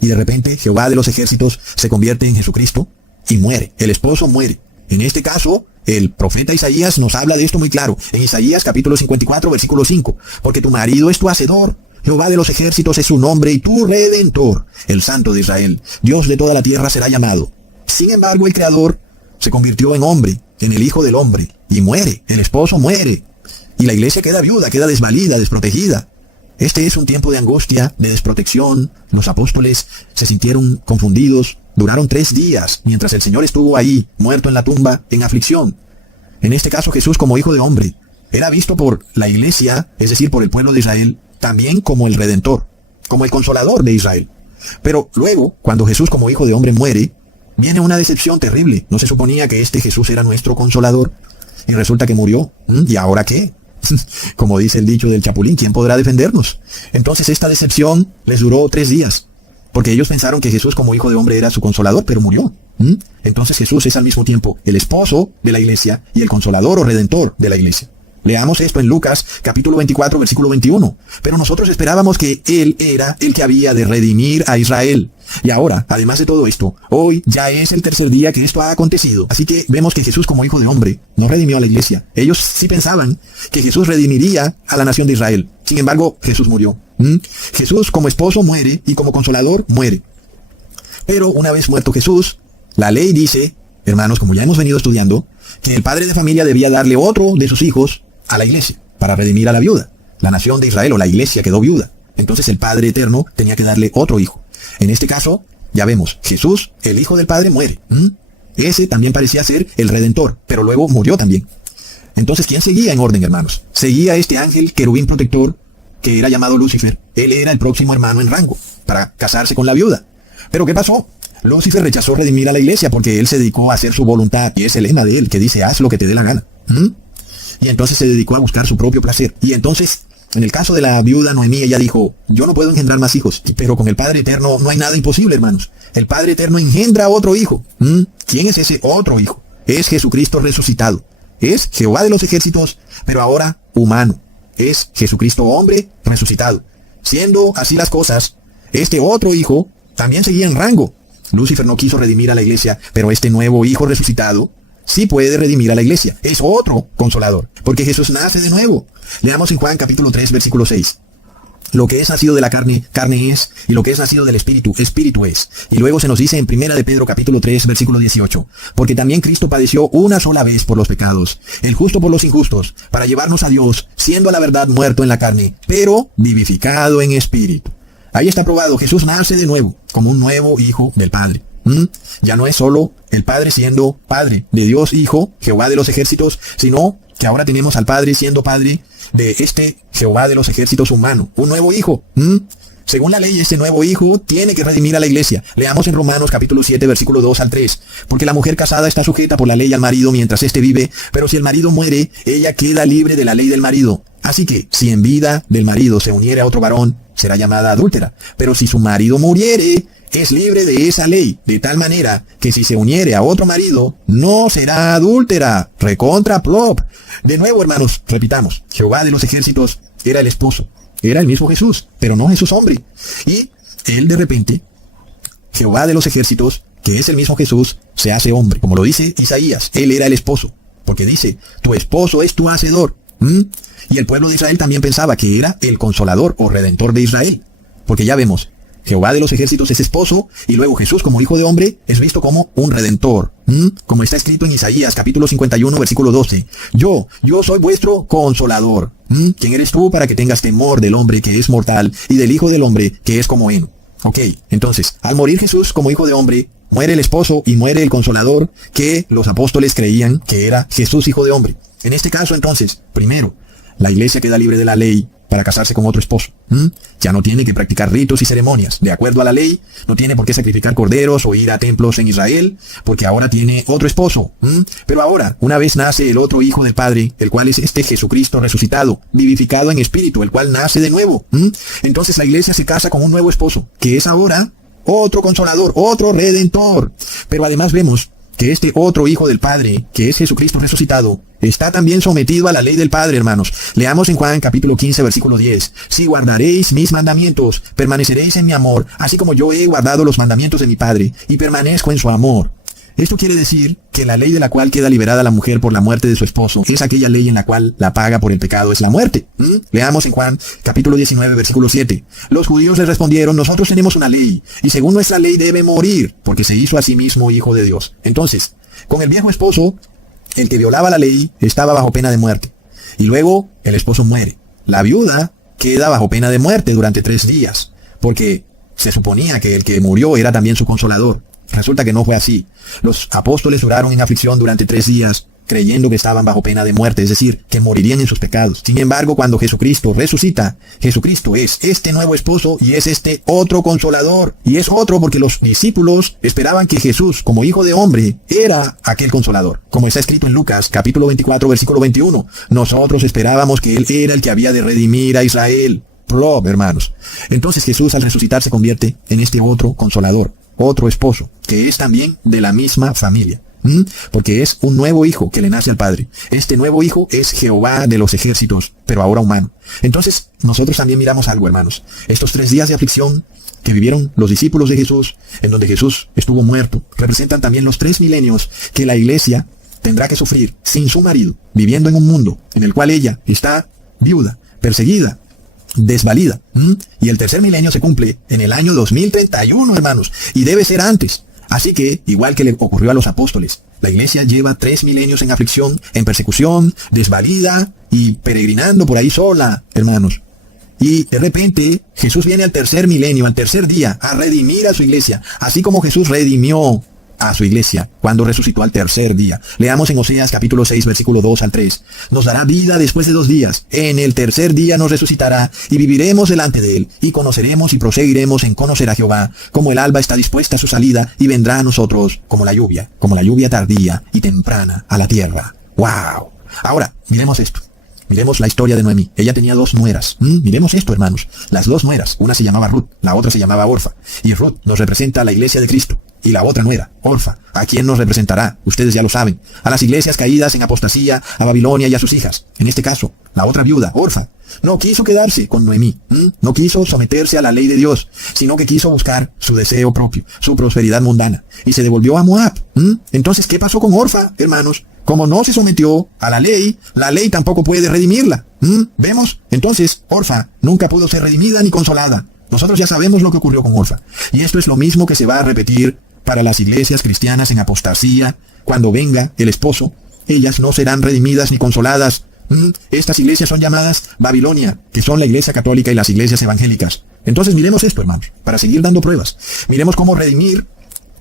Y de repente Jehová de los ejércitos se convierte en Jesucristo y muere. El esposo muere. En este caso, el profeta Isaías nos habla de esto muy claro. En Isaías capítulo 54, versículo 5. Porque tu marido es tu hacedor. Jehová de los ejércitos es su nombre y tu Redentor, el Santo de Israel. Dios de toda la tierra será llamado. Sin embargo, el Creador se convirtió en hombre, en el Hijo del Hombre, y muere. El esposo muere. Y la iglesia queda viuda, queda desvalida, desprotegida. Este es un tiempo de angustia, de desprotección. Los apóstoles se sintieron confundidos. Duraron 3 días, mientras el Señor estuvo ahí, muerto en la tumba, en aflicción. En este caso, Jesús, como Hijo de Hombre, era visto por la iglesia, es decir, por el pueblo de Israel, también como el Redentor, como el Consolador de Israel. Pero luego, cuando Jesús como Hijo de Hombre muere, viene una decepción terrible. No se suponía que este Jesús era nuestro Consolador, y resulta que murió. ¿Y ahora qué? Como dice el dicho del Chapulín, ¿quién podrá defendernos? Entonces esta decepción les duró 3 días, porque ellos pensaron que Jesús como Hijo de Hombre era su Consolador, pero murió. Entonces Jesús es al mismo tiempo el esposo de la iglesia y el Consolador o Redentor de la iglesia. Leamos esto en Lucas, capítulo 24, versículo 21. Pero nosotros esperábamos que Él era el que había de redimir a Israel. Y ahora, además de todo esto, hoy ya es el 3er día que esto ha acontecido. Así que vemos que Jesús como Hijo de Hombre no redimió a la iglesia. Ellos sí pensaban que Jesús redimiría a la nación de Israel. Sin embargo, Jesús murió. Jesús como esposo muere y como Consolador muere. Pero una vez muerto Jesús, la ley dice, hermanos, como ya hemos venido estudiando, que el padre de familia debía darle otro de sus hijos a la iglesia, para redimir a la viuda. La nación de Israel o la iglesia quedó viuda. Entonces el Padre Eterno tenía que darle otro hijo. En este caso, ya vemos, Jesús, el Hijo del Padre, muere. Ese también parecía ser el Redentor, pero luego murió también. Entonces, ¿quién seguía en orden, hermanos? Seguía este ángel querubín protector, que era llamado Lucifer. Él era el próximo hermano en rango, para casarse con la viuda. Pero ¿qué pasó? Lucifer rechazó redimir a la iglesia porque él se dedicó a hacer su voluntad. Y es el lema de él, que dice, haz lo que te dé la gana. Y entonces se dedicó a buscar su propio placer. Y entonces, en el caso de la viuda Noemí, ella dijo, yo no puedo engendrar más hijos. Pero con el Padre Eterno no hay nada imposible, hermanos. El Padre Eterno engendra otro hijo. ¿Quién es ese otro hijo? Es Jesucristo resucitado. Es Jehová de los ejércitos, pero ahora humano. Es Jesucristo hombre resucitado. Siendo así las cosas, este otro hijo también seguía en rango. Lucifer no quiso redimir a la iglesia, pero este nuevo hijo resucitado sí puede redimir a la iglesia. Es otro Consolador, porque Jesús nace de nuevo. Leamos en Juan capítulo 3, versículo 6. Lo que es nacido de la carne, carne es, y lo que es nacido del Espíritu, Espíritu es. Y luego se nos dice en Primera de Pedro capítulo 3, versículo 18. Porque también Cristo padeció una sola vez por los pecados, el justo por los injustos, para llevarnos a Dios, siendo a la verdad muerto en la carne, pero vivificado en espíritu. Ahí está probado, Jesús nace de nuevo, como un nuevo hijo del Padre. Ya no es solo el Padre siendo Padre de Dios Hijo, Jehová de los ejércitos, sino que ahora tenemos al Padre siendo Padre de este Jehová de los ejércitos humano, un nuevo hijo. Según la ley, este nuevo hijo tiene que redimir a la iglesia. Leamos en Romanos capítulo 7, versículo 2 al 3. Porque la mujer casada está sujeta por la ley al marido mientras éste vive, pero si el marido muere, ella queda libre de la ley del marido. Así que, si en vida del marido se uniere a otro varón, será llamada adúltera. Pero si su marido muriere, es libre de esa ley, de tal manera que si se uniere a otro marido, no será adúltera. Recontra plop. De nuevo, hermanos, repitamos, Jehová de los ejércitos era el esposo. Era el mismo Jesús, pero no Jesús hombre. Y él de repente, Jehová de los ejércitos, que es el mismo Jesús, se hace hombre. Como lo dice Isaías, él era el esposo. Porque dice, tu esposo es tu hacedor. Y el pueblo de Israel también pensaba que era el consolador o redentor de Israel. Porque ya vemos, Jehová de los ejércitos es esposo, y luego Jesús como hijo de hombre es visto como un redentor. Como está escrito en Isaías capítulo 51 versículo 12. Yo soy vuestro consolador. ¿Quién eres tú para que tengas temor del hombre que es mortal y del hijo del hombre que es como heno? Ok, entonces, al morir Jesús como hijo de hombre, muere el esposo y muere el consolador que los apóstoles creían que era Jesús hijo de hombre. En este caso entonces, primero, la iglesia queda libre de la ley para casarse con otro esposo. Ya no tiene que practicar ritos y ceremonias. De acuerdo a la ley, no tiene por qué sacrificar corderos o ir a templos en Israel, porque ahora tiene otro esposo. Pero ahora, una vez nace el otro hijo del Padre, el cual es este Jesucristo resucitado, vivificado en espíritu, el cual nace de nuevo. Entonces la iglesia se casa con un nuevo esposo, que es ahora otro consolador, otro redentor. Pero además vemos que este otro hijo del Padre, que es Jesucristo resucitado, está también sometido a la ley del Padre, hermanos. Leamos en Juan capítulo 15, versículo 10. Si guardaréis mis mandamientos, permaneceréis en mi amor, así como yo he guardado los mandamientos de mi Padre, y permanezco en su amor. Esto quiere decir que la ley de la cual queda liberada la mujer por la muerte de su esposo es aquella ley en la cual la paga por el pecado es la muerte. Leamos en Juan capítulo 19 versículo 7. Los judíos les respondieron, nosotros tenemos una ley, y según nuestra ley debe morir, porque se hizo a sí mismo hijo de Dios. Entonces, con el viejo esposo, el que violaba la ley estaba bajo pena de muerte. Y luego el esposo muere. La viuda queda bajo pena de muerte durante 3 días, porque se suponía que el que murió era también su consolador. Resulta que no fue así. Los apóstoles duraron en aflicción durante 3 días, creyendo que estaban bajo pena de muerte, es decir, que morirían en sus pecados. Sin embargo, cuando Jesucristo resucita, Jesucristo es este nuevo esposo y es este otro consolador. Y es otro porque los discípulos esperaban que Jesús, como hijo de hombre, era aquel consolador. Como está escrito en Lucas, capítulo 24, versículo 21. Nosotros esperábamos que Él era el que había de redimir a Israel. Hermanos. Entonces Jesús al resucitar se convierte en este otro consolador, otro esposo, que es también de la misma familia. Porque es un nuevo hijo que le nace al Padre. Este nuevo hijo es Jehová de los ejércitos, pero ahora humano. Entonces, nosotros también miramos algo, hermanos. Estos 3 días de aflicción que vivieron los discípulos de Jesús, en donde Jesús estuvo muerto, representan también los 3 milenios que la iglesia tendrá que sufrir sin su marido, viviendo en un mundo en el cual ella está viuda, perseguida, desvalida. Y el 3er milenio se cumple en el año 2031, hermanos, y debe ser antes. Así que, igual que le ocurrió a los apóstoles, la iglesia lleva 3 milenios en aflicción, en persecución, desvalida y peregrinando por ahí sola, hermanos. Y de repente, Jesús viene al 3er milenio, al 3er día, a redimir a su iglesia, así como Jesús redimió a su iglesia cuando resucitó al 3er día. Leamos en Oseas capítulo 6 versículo 2 al 3. Nos dará vida después de 2 días. En el 3er día nos resucitará y viviremos delante de él y conoceremos y proseguiremos en conocer a Jehová, como el alba está dispuesta a su salida y vendrá a nosotros como la lluvia tardía y temprana a la tierra. ¡Wow! Ahora, miremos esto. Miremos la historia de Noemí. Ella tenía 2 nueras. Miremos esto, hermanos. Las 2 nueras. Una se llamaba Ruth, la otra se llamaba Orfa. Y Ruth nos representa a la iglesia de Cristo. Y la otra nuera, Orfa, ¿a quién nos representará? Ustedes ya lo saben. A las iglesias caídas en apostasía, a Babilonia y a sus hijas. En este caso, la otra viuda, Orfa, no quiso quedarse con Noemí. No quiso someterse a la ley de Dios, sino que quiso buscar su deseo propio, su prosperidad mundana. Y se devolvió a Moab. Entonces, ¿qué pasó con Orfa, hermanos? Como no se sometió a la ley tampoco puede redimirla. ¿Vemos? Entonces, Orfa nunca pudo ser redimida ni consolada. Nosotros ya sabemos lo que ocurrió con Orfa. Y esto es lo mismo que se va a repetir para las iglesias cristianas en apostasía. Cuando venga el esposo, ellas no serán redimidas ni consoladas. Estas iglesias son llamadas Babilonia, que son la iglesia católica y las iglesias evangélicas. Entonces miremos esto, hermanos, para seguir dando pruebas. Miremos cómo redimir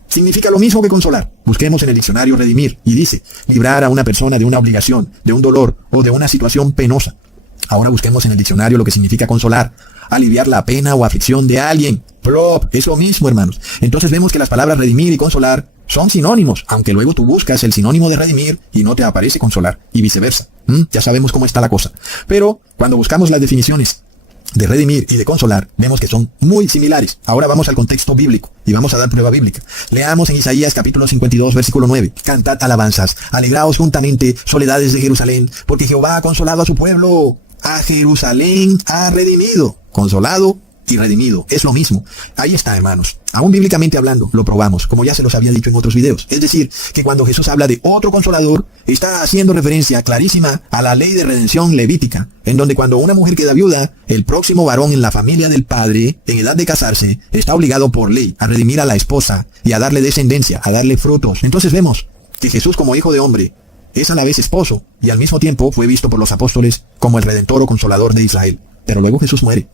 significa lo mismo que consolar. Busquemos en el diccionario redimir y dice librar a una persona de una obligación, de un dolor o de una situación penosa. Ahora busquemos en el diccionario lo que significa consolar. Aliviar la pena o aflicción de alguien. Es lo mismo, hermanos. Entonces vemos que las palabras redimir y consolar son sinónimos, aunque luego tú buscas el sinónimo de redimir y no te aparece consolar, y viceversa. Ya sabemos cómo está la cosa. Pero cuando buscamos las definiciones de redimir y de consolar, vemos que son muy similares. Ahora vamos al contexto bíblico y vamos a dar prueba bíblica. Leamos en Isaías capítulo 52, versículo 9. Cantad alabanzas, alegraos juntamente, soledades de Jerusalén, porque Jehová ha consolado a su pueblo. A Jerusalén ha redimido, consolado y redimido. Es lo mismo. Ahí está, hermanos. Aún bíblicamente hablando, lo probamos, como ya se los había dicho en otros videos. Es decir, que cuando Jesús habla de otro consolador, está haciendo referencia clarísima a la ley de redención levítica, en donde cuando una mujer queda viuda, el próximo varón en la familia del padre, en edad de casarse, está obligado por ley a redimir a la esposa y a darle descendencia, a darle frutos. Entonces vemos que Jesús, como hijo de hombre, es a la vez esposo, y al mismo tiempo fue visto por los apóstoles como el redentor o consolador de Israel. Pero luego Jesús muere.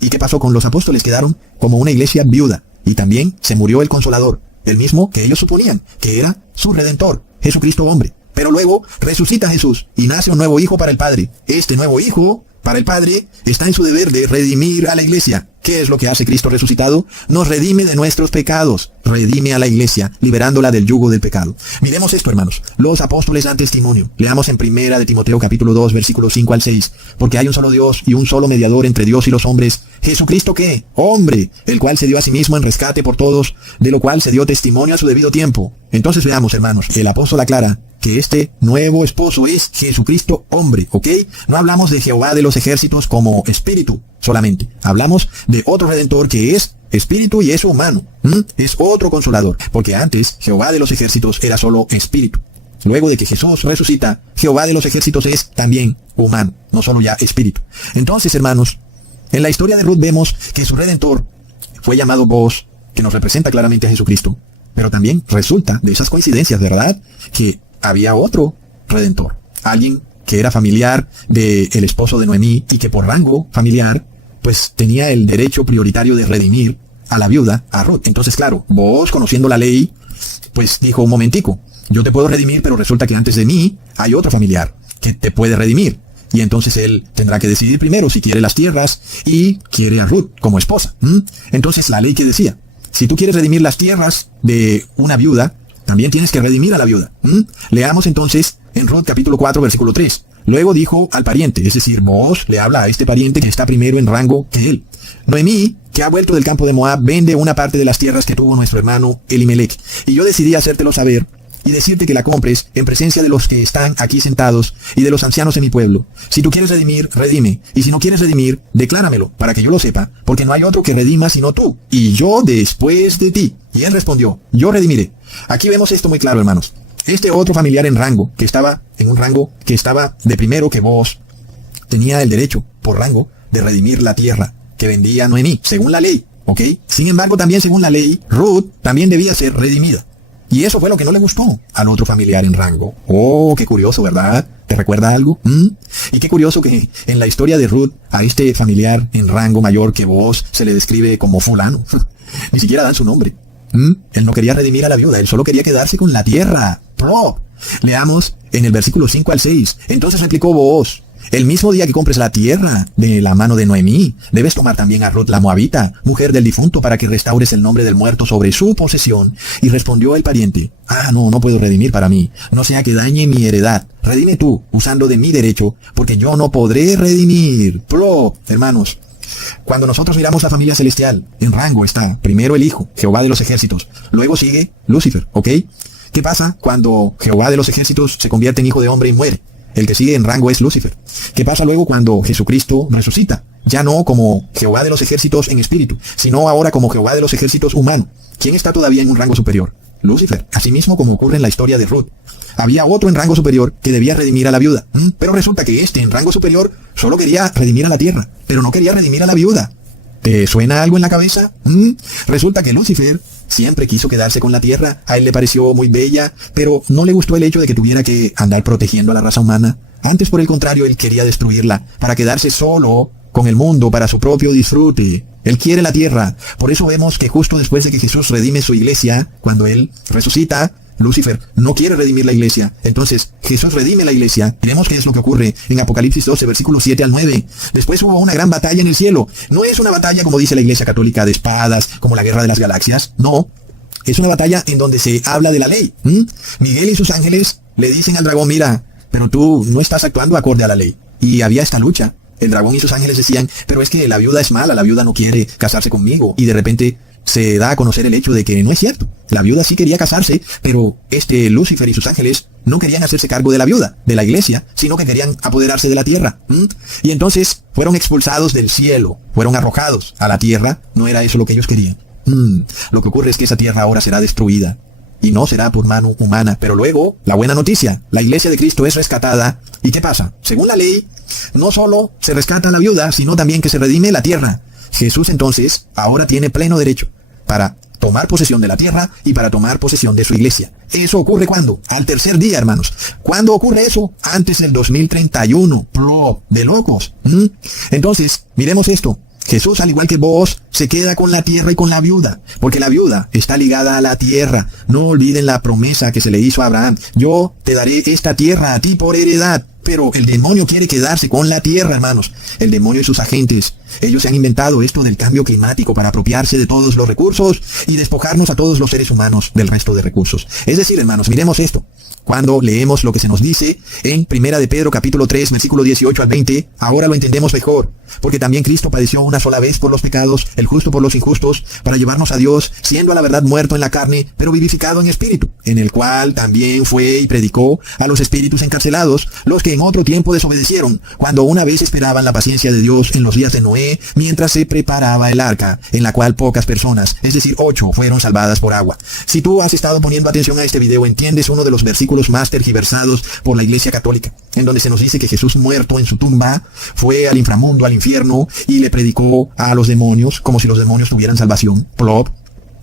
¿Y qué pasó con los apóstoles? Quedaron como una iglesia viuda. Y también se murió el consolador, el mismo que ellos suponían, que era su redentor, Jesucristo hombre. Pero luego resucita Jesús y nace un nuevo hijo para el Padre. Este nuevo hijo para el Padre está en su deber de redimir a la iglesia. ¿Qué es lo que hace Cristo resucitado? Nos redime de nuestros pecados. Redime a la iglesia, liberándola del yugo del pecado. Miremos esto, hermanos. Los apóstoles dan testimonio. Leamos en 1 de Timoteo capítulo 2, versículos 5 al 6. Porque hay un solo Dios y un solo mediador entre Dios y los hombres. Jesucristo, ¿qué? Hombre, el cual se dio a sí mismo en rescate por todos, de lo cual se dio testimonio a su debido tiempo. Entonces veamos, hermanos, el apóstol aclara que este nuevo esposo es Jesucristo hombre, ¿ok? No hablamos de Jehová de los ejércitos como espíritu solamente. Hablamos de otro redentor que es espíritu y es humano. Es otro consolador, porque antes Jehová de los ejércitos era solo espíritu. Luego de que Jesús resucita, Jehová de los ejércitos es también humano, no solo ya espíritu. Entonces, hermanos, en la historia de Ruth vemos que su redentor fue llamado Boaz, que nos representa claramente a Jesucristo. Pero también resulta de esas coincidencias, ¿verdad?, que había otro redentor, alguien que era familiar del esposo de Noemí y que por rango familiar, pues tenía el derecho prioritario de redimir a la viuda, a Ruth. Entonces, claro, vos, conociendo la ley, pues dijo, un momentico, yo te puedo redimir, pero resulta que antes de mí hay otro familiar que te puede redimir. Y entonces él tendrá que decidir primero si quiere las tierras y quiere a Ruth como esposa. Entonces la ley que decía, si tú quieres redimir las tierras de una viuda, también tienes que redimir a la viuda. Leamos entonces en Ruth capítulo 4, versículo 3. Luego dijo al pariente, es decir, Boaz le habla a este pariente que está primero en rango que él. Noemí, que ha vuelto del campo de Moab, vende una parte de las tierras que tuvo nuestro hermano Elimelech. Y yo decidí hacértelo saber y decirte que la compres en presencia de los que están aquí sentados y de los ancianos de mi pueblo. Si tú quieres redimir, redime. Y si no quieres redimir, decláramelo, para que yo lo sepa, porque no hay otro que redima sino tú, y yo después de ti. Y él respondió, yo redimiré. Aquí vemos esto muy claro, hermanos. Este otro familiar en rango, que estaba en un rango que estaba de primero que vos, tenía el derecho, por rango, de redimir la tierra que vendía Noemí, según la ley, ¿ok? Sin embargo, también según la ley, Ruth también debía ser redimida. Y eso fue lo que no le gustó al otro familiar en rango. Oh, qué curioso, ¿verdad? ¿Te recuerda algo? Y qué curioso que en la historia de Ruth, a este familiar en rango mayor que vos se le describe como fulano. Ni siquiera dan su nombre. Él no quería redimir a la viuda, él solo quería quedarse con la tierra. Leamos en el versículo 5 al 6. Entonces replicó Boaz, el mismo día que compres la tierra de la mano de Noemí, debes tomar también a Ruth la moabita, mujer del difunto, para que restaures el nombre del muerto sobre su posesión. Y respondió el pariente, no puedo redimir para mí, no sea que dañe mi heredad. Redime tú, usando de mi derecho, porque yo no podré redimir. Hermanos, cuando nosotros miramos la familia celestial, en rango está primero el Hijo, Jehová de los ejércitos, luego sigue Lucifer, ¿ok? ¿Qué pasa cuando Jehová de los ejércitos se convierte en hijo de hombre y muere? El que sigue en rango es Lucifer. ¿Qué pasa luego cuando Jesucristo resucita? Ya no como Jehová de los ejércitos en espíritu, sino ahora como Jehová de los ejércitos humano. ¿Quién está todavía en un rango superior? Lucifer. Asimismo como ocurre en la historia de Ruth. Había otro en rango superior que debía redimir a la viuda. Pero resulta que este en rango superior solo quería redimir a la tierra, pero no quería redimir a la viuda. ¿Te suena algo en la cabeza? Resulta que Lucifer siempre quiso quedarse con la tierra, a él le pareció muy bella, pero no le gustó el hecho de que tuviera que andar protegiendo a la raza humana. Antes, por el contrario, él quería destruirla, para quedarse solo con el mundo, para su propio disfrute. Él quiere la tierra. Por eso vemos que justo después de que Jesús redime su iglesia, cuando él resucita, Lucifer no quiere redimir la iglesia. Entonces Jesús redime la iglesia. Miremos qué es lo que ocurre en Apocalipsis 12, versículos 7 al 9. Después hubo una gran batalla en el cielo. No es una batalla como dice la iglesia católica de espadas, como la guerra de las galaxias. No. Es una batalla en donde se habla de la ley. Miguel y sus ángeles le dicen al dragón, mira, pero tú no estás actuando acorde a la ley. Y había esta lucha. El dragón y sus ángeles decían, pero es que la viuda es mala, la viuda no quiere casarse conmigo. Y de repente se da a conocer el hecho de que no es cierto. La viuda sí quería casarse, pero Lucifer y sus ángeles no querían hacerse cargo de la viuda, de la iglesia, sino que querían apoderarse de la tierra. Y entonces fueron expulsados del cielo, fueron arrojados a la tierra. No era eso lo que ellos querían. Lo que ocurre es que esa tierra ahora será destruida. Y no será por mano humana. Pero luego, la buena noticia, la iglesia de Cristo es rescatada. ¿Y qué pasa? Según la ley, no solo se rescata a la viuda, sino también que se redime la tierra. Jesús entonces ahora tiene pleno derecho para tomar posesión de la tierra y para tomar posesión de su iglesia. ¿Eso ocurre cuándo? Al tercer día, hermanos. ¿Cuándo ocurre eso? Antes del 2031. De locos. Entonces, miremos esto. Jesús, al igual que vos, se queda con la tierra y con la viuda, porque la viuda está ligada a la tierra. No olviden la promesa que se le hizo a Abraham. Yo te daré esta tierra a ti por heredad. Pero el demonio quiere quedarse con la tierra, hermanos. El demonio y sus agentes. Ellos se han inventado esto del cambio climático para apropiarse de todos los recursos y despojarnos a todos los seres humanos del resto de recursos. Es decir, hermanos, miremos esto. Cuando leemos lo que se nos dice en Primera de Pedro capítulo 3, versículo 18 al 20, ahora lo entendemos mejor, porque también Cristo padeció una sola vez por los pecados, el justo por los injustos, para llevarnos a Dios, siendo a la verdad muerto en la carne, pero vivificado en espíritu, en el cual también fue y predicó a los espíritus encarcelados, los que en otro tiempo desobedecieron, cuando una vez esperaban la paciencia de Dios en los días de Noé, mientras se preparaba el arca, en la cual pocas personas, es decir, 8, fueron salvadas por agua. Si tú has estado poniendo atención a este video, entiendes uno de los versículos más tergiversados por la Iglesia Católica, en donde se nos dice que Jesús, muerto en su tumba, fue al inframundo, al infierno, y le predicó a los demonios como si los demonios tuvieran salvación.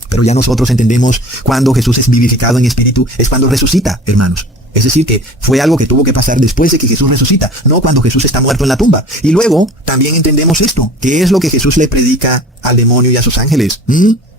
Pero ya nosotros entendemos cuando Jesús es vivificado en espíritu, es cuando resucita, hermanos. Es decir, que fue algo que tuvo que pasar después de que Jesús resucita, no cuando Jesús está muerto en la tumba. Y luego también entendemos esto, que es lo que Jesús le predica al demonio y a sus ángeles.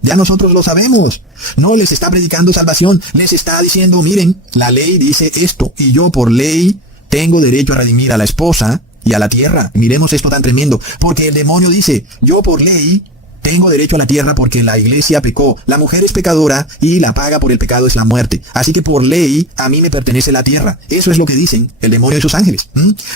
Ya nosotros lo sabemos. No les está predicando salvación, les está diciendo, miren, la ley dice esto, y yo por ley tengo derecho a redimir a la esposa y a la tierra. Miremos esto tan tremendo, porque el demonio dice, yo por ley tengo derecho a la tierra porque la iglesia pecó. La mujer es pecadora y la paga por el pecado es la muerte. Así que por ley a mí me pertenece la tierra. Eso es lo que dicen el demonio y sus ángeles.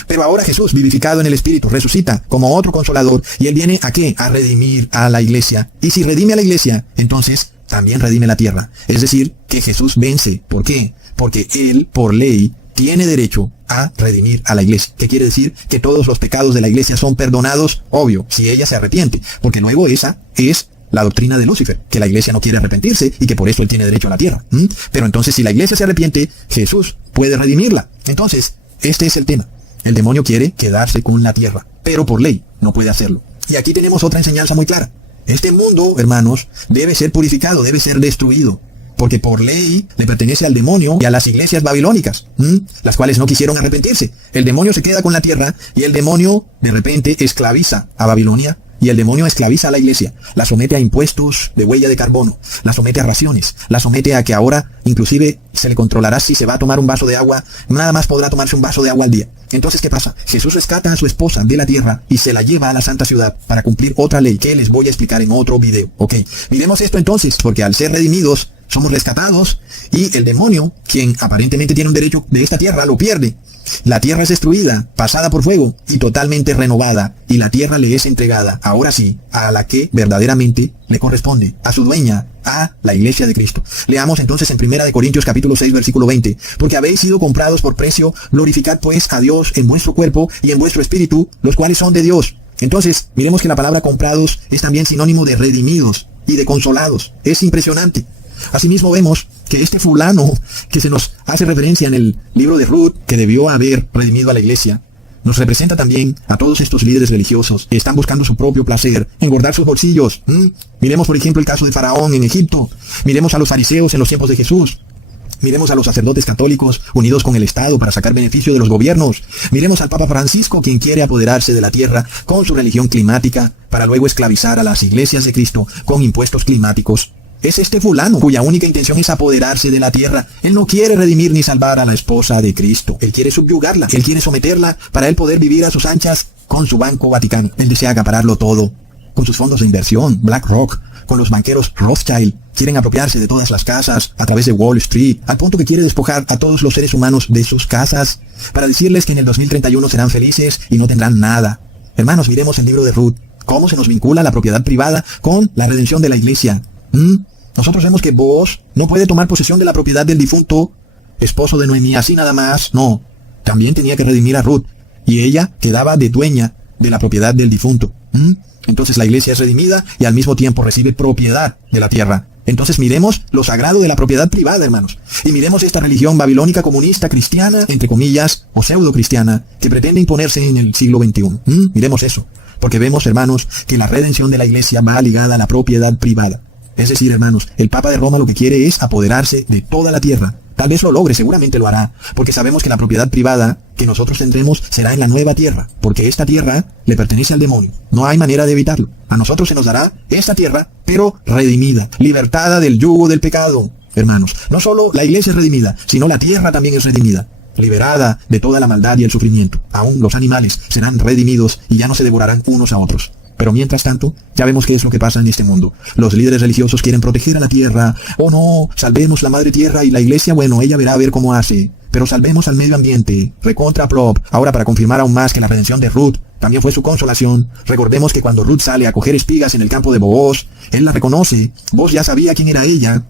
Pero ahora Jesús, vivificado en el Espíritu, resucita como otro consolador. ¿Y él viene a qué? A redimir a la iglesia. Y si redime a la iglesia, entonces también redime la tierra. Es decir, que Jesús vence. ¿Por qué? Porque él, por ley, tiene derecho a redimir a la iglesia. ¿Qué quiere decir? Que todos los pecados de la iglesia son perdonados, obvio, si ella se arrepiente. Porque luego esa es la doctrina de Lucifer, que la iglesia no quiere arrepentirse y que por eso él tiene derecho a la tierra. Pero entonces si la iglesia se arrepiente, Jesús puede redimirla. Entonces, este es el tema. El demonio quiere quedarse con la tierra, pero por ley no puede hacerlo. Y aquí tenemos otra enseñanza muy clara. Este mundo, hermanos, debe ser purificado, debe ser destruido. Porque por ley le pertenece al demonio y a las iglesias babilónicas, las cuales no quisieron arrepentirse. El demonio se queda con la tierra y el demonio de repente esclaviza a Babilonia y el demonio esclaviza a la iglesia. La somete a impuestos de huella de carbono, la somete a raciones, la somete a que ahora inclusive se le controlará si se va a tomar un vaso de agua, nada más podrá tomarse un vaso de agua al día. Entonces, ¿qué pasa? Jesús rescata a su esposa de la tierra y se la lleva a la santa ciudad para cumplir otra ley que les voy a explicar en otro video. Miremos esto entonces, porque al ser redimidos, somos rescatados y el demonio, quien aparentemente tiene un derecho de esta tierra, lo pierde. La tierra es destruida, pasada por fuego y totalmente renovada, y la tierra le es entregada, ahora sí, a la que verdaderamente le corresponde, a su dueña, a la iglesia de Cristo. Leamos entonces en 1 Corintios capítulo 6, versículo 20. Porque habéis sido comprados por precio, glorificad pues a Dios en vuestro cuerpo y en vuestro espíritu, los cuales son de Dios. Entonces, miremos que la palabra comprados es también sinónimo de redimidos y de consolados. Es impresionante. Asimismo vemos que este fulano que se nos hace referencia en el libro de Ruth, que debió haber redimido a la iglesia, nos representa también a todos estos líderes religiosos que están buscando su propio placer, engordar sus bolsillos. Miremos por ejemplo el caso de Faraón en Egipto, miremos a los fariseos en los tiempos de Jesús, miremos a los sacerdotes católicos unidos con el Estado para sacar beneficio de los gobiernos, miremos al Papa Francisco, quien quiere apoderarse de la tierra con su religión climática para luego esclavizar a las iglesias de Cristo con impuestos climáticos. Es este fulano cuya única intención es apoderarse de la tierra. Él no quiere redimir ni salvar a la esposa de Cristo. Él quiere subyugarla. Él quiere someterla para él poder vivir a sus anchas con su Banco Vaticano. Él desea acapararlo todo. Con sus fondos de inversión, BlackRock, con los banqueros Rothschild. Quieren apropiarse de todas las casas a través de Wall Street, al punto que quiere despojar a todos los seres humanos de sus casas para decirles que en el 2031 serán felices y no tendrán nada. Hermanos, miremos el libro de Ruth. Cómo se nos vincula la propiedad privada con la redención de la iglesia. nosotros vemos que Booz no puede tomar posesión de la propiedad del difunto esposo de Noemí así nada más, no. También tenía que redimir a Ruth, y ella quedaba de dueña de la propiedad del difunto. Entonces la iglesia es redimida y al mismo tiempo recibe propiedad de la tierra. Entonces miremos lo sagrado de la propiedad privada, hermanos. Y miremos esta religión babilónica comunista cristiana, entre comillas, o pseudo cristiana, que pretende imponerse en el siglo XXI. Miremos eso. Porque vemos, hermanos, que la redención de la iglesia va ligada a la propiedad privada. Es decir, hermanos, el Papa de Roma lo que quiere es apoderarse de toda la tierra. Tal vez lo logre, seguramente lo hará, porque sabemos que la propiedad privada que nosotros tendremos será en la nueva tierra, porque esta tierra le pertenece al demonio. No hay manera de evitarlo. A nosotros se nos dará esta tierra, pero redimida, libertada del yugo del pecado. Hermanos, no solo la iglesia es redimida, sino la tierra también es redimida, liberada de toda la maldad y el sufrimiento. Aún los animales serán redimidos y ya no se devorarán unos a otros. Pero mientras tanto, ya vemos qué es lo que pasa en este mundo. Los líderes religiosos quieren proteger a la tierra. Oh no, salvemos la madre tierra, y la iglesia, bueno, ella verá a ver cómo hace. Pero salvemos al medio ambiente. Recontra plop. Ahora, para confirmar aún más que la redención de Ruth también fue su consolación, recordemos que cuando Ruth sale a coger espigas en el campo de Booz, él la reconoce. Booz ya sabía quién era ella.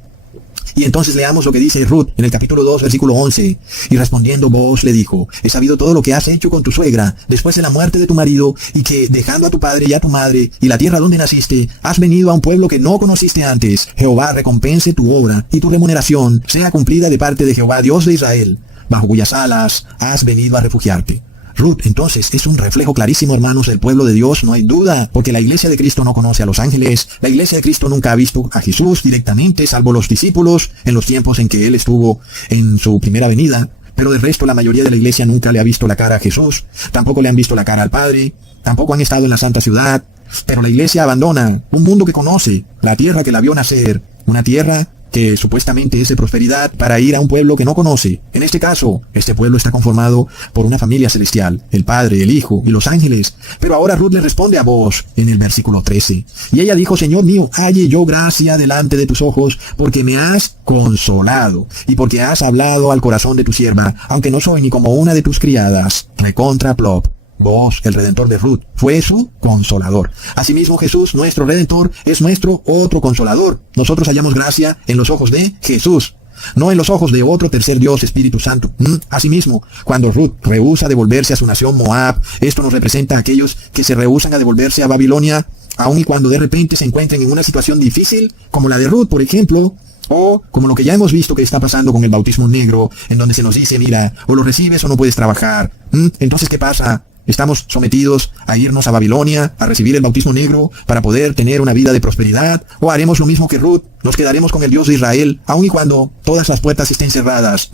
Y entonces leamos lo que dice Ruth en el capítulo 2, versículo 11. Y respondiendo Booz le dijo: he sabido todo lo que has hecho con tu suegra, después de la muerte de tu marido, y que, dejando a tu padre y a tu madre, y la tierra donde naciste, has venido a un pueblo que no conociste antes. Jehová recompense tu obra, y tu remuneración sea cumplida de parte de Jehová, Dios de Israel, bajo cuyas alas has venido a refugiarte. Ruth, entonces, es un reflejo clarísimo, hermanos, del pueblo de Dios, no hay duda, porque la iglesia de Cristo no conoce a los ángeles, la iglesia de Cristo nunca ha visto a Jesús directamente, salvo los discípulos, en los tiempos en que Él estuvo en su primera venida, pero del resto la mayoría de la iglesia nunca le ha visto la cara a Jesús, tampoco le han visto la cara al Padre, tampoco han estado en la santa ciudad, pero la iglesia abandona un mundo que conoce, la tierra que la vio nacer, una tierra que supuestamente es de prosperidad, para ir a un pueblo que no conoce. En este caso, este pueblo está conformado por una familia celestial, el Padre, el Hijo y los ángeles. Pero ahora Ruth le responde a Booz en el versículo 13. Y ella dijo: Señor mío, halle yo gracia delante de tus ojos, porque me has consolado, y porque has hablado al corazón de tu sierva, aunque no soy ni como una de tus criadas. Recontra plop. Booz, el redentor de Ruth, fue su consolador. Asimismo, Jesús, nuestro redentor, es nuestro otro consolador. Nosotros hallamos gracia en los ojos de Jesús, no en los ojos de otro tercer Dios, Espíritu Santo. Asimismo, cuando Ruth rehúsa devolverse a su nación Moab, esto nos representa a aquellos que se rehúsan a devolverse a Babilonia, aun y cuando de repente se encuentren en una situación difícil, como la de Ruth, por ejemplo, o como lo que ya hemos visto que está pasando con el bautismo negro, en donde se nos dice: mira, o lo recibes o no puedes trabajar. Entonces, ¿qué pasa? Estamos sometidos a irnos a Babilonia, a recibir el bautismo negro, para poder tener una vida de prosperidad, o haremos lo mismo que Ruth, nos quedaremos con el Dios de Israel, aun y cuando todas las puertas estén cerradas.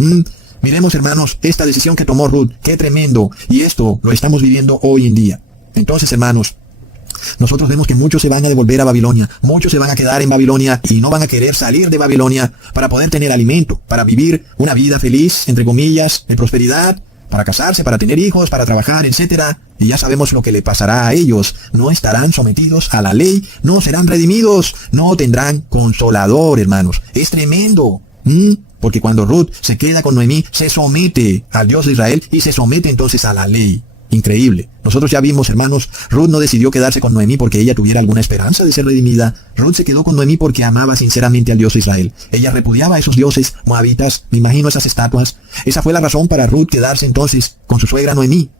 Miremos, hermanos, esta decisión que tomó Ruth, qué tremendo, y esto lo estamos viviendo hoy en día. Entonces, hermanos, nosotros vemos que muchos se van a devolver a Babilonia, muchos se van a quedar en Babilonia y no van a querer salir de Babilonia para poder tener alimento, para vivir una vida feliz, entre comillas, de prosperidad, para casarse, para tener hijos, para trabajar, etc. Y ya sabemos lo que le pasará a ellos. No estarán sometidos a la ley, no serán redimidos, no tendrán consolador, hermanos. Es tremendo. Porque cuando Ruth se queda con Noemí, se somete al Dios de Israel y se somete entonces a la ley. Increíble. Nosotros ya vimos, hermanos, Ruth no decidió quedarse con Noemí porque ella tuviera alguna esperanza de ser redimida. Ruth se quedó con Noemí porque amaba sinceramente al Dios de Israel. Ella repudiaba a esos dioses moabitas, me imagino esas estatuas. Esa fue la razón para Ruth quedarse entonces con su suegra Noemí.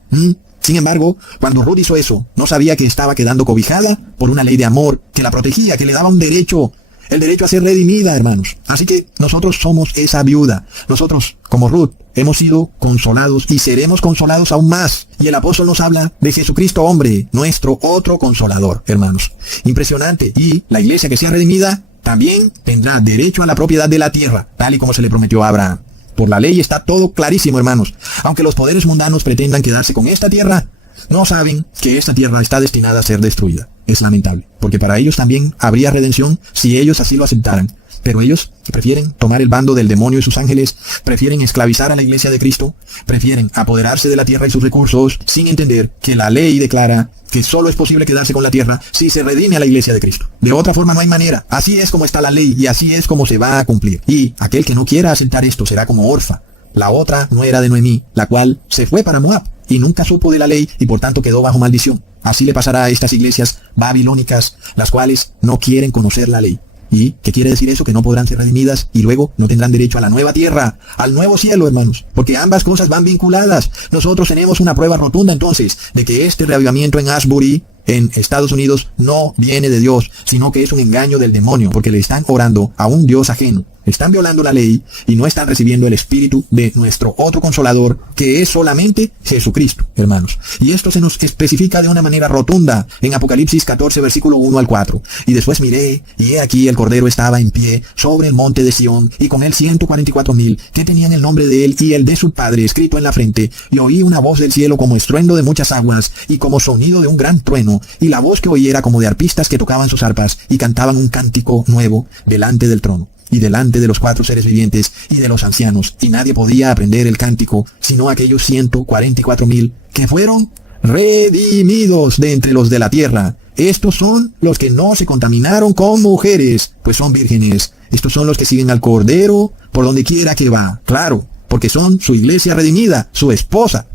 Sin embargo, cuando Ruth hizo eso, no sabía que estaba quedando cobijada por una ley de amor que la protegía, que le daba un derecho, el derecho a ser redimida, hermanos. Así que nosotros somos esa viuda. Nosotros, como Ruth, hemos sido consolados y seremos consolados aún más. Y el apóstol nos habla de Jesucristo hombre, nuestro otro consolador, hermanos. Impresionante. Y la iglesia que sea redimida también tendrá derecho a la propiedad de la tierra, tal y como se le prometió a Abraham. Por la ley está todo clarísimo, hermanos. Aunque los poderes mundanos pretendan quedarse con esta tierra, no saben que esta tierra está destinada a ser destruida. Es lamentable, porque para ellos también habría redención si ellos así lo aceptaran. Pero ellos prefieren tomar el bando del demonio y sus ángeles, prefieren esclavizar a la iglesia de Cristo, prefieren apoderarse de la tierra y sus recursos, sin entender que la ley declara que solo es posible quedarse con la tierra si se redime a la iglesia de Cristo. De otra forma no hay manera. Así es como está la ley y así es como se va a cumplir. Y aquel que no quiera aceptar esto será como Orfa, la otra nuera de Noemí, la cual se fue para Moab y nunca supo de la ley y por tanto quedó bajo maldición. Así le pasará a estas iglesias babilónicas, las cuales no quieren conocer la ley. ¿Y qué quiere decir eso? Que no podrán ser redimidas y luego no tendrán derecho a la nueva tierra, al nuevo cielo, hermanos. Porque ambas cosas van vinculadas. Nosotros tenemos una prueba rotunda entonces de que este reavivamiento en Asbury, en Estados Unidos, no viene de Dios, sino que es un engaño del demonio, porque le están orando a un Dios ajeno. Están violando la ley y no están recibiendo el espíritu de nuestro otro consolador, que es solamente Jesucristo, hermanos. Y esto se nos especifica de una manera rotunda en Apocalipsis 14, versículo 1 al 4. Y después miré, y he aquí el Cordero estaba en pie sobre el monte de Sión, y con él 144,000, que tenían el nombre de él y el de su Padre escrito en la frente. Y oí una voz del cielo como estruendo de muchas aguas, y como sonido de un gran trueno, y la voz que oí era como de arpistas que tocaban sus arpas, y cantaban un cántico nuevo delante del trono, y delante de los 4 seres vivientes y de los ancianos, y nadie podía aprender el cántico, sino aquellos 144,000 que fueron redimidos de entre los de la tierra. Estos son los que no se contaminaron con mujeres, pues son vírgenes. Estos son los que siguen al Cordero por donde quiera que va. Claro, porque son su iglesia redimida, su esposa.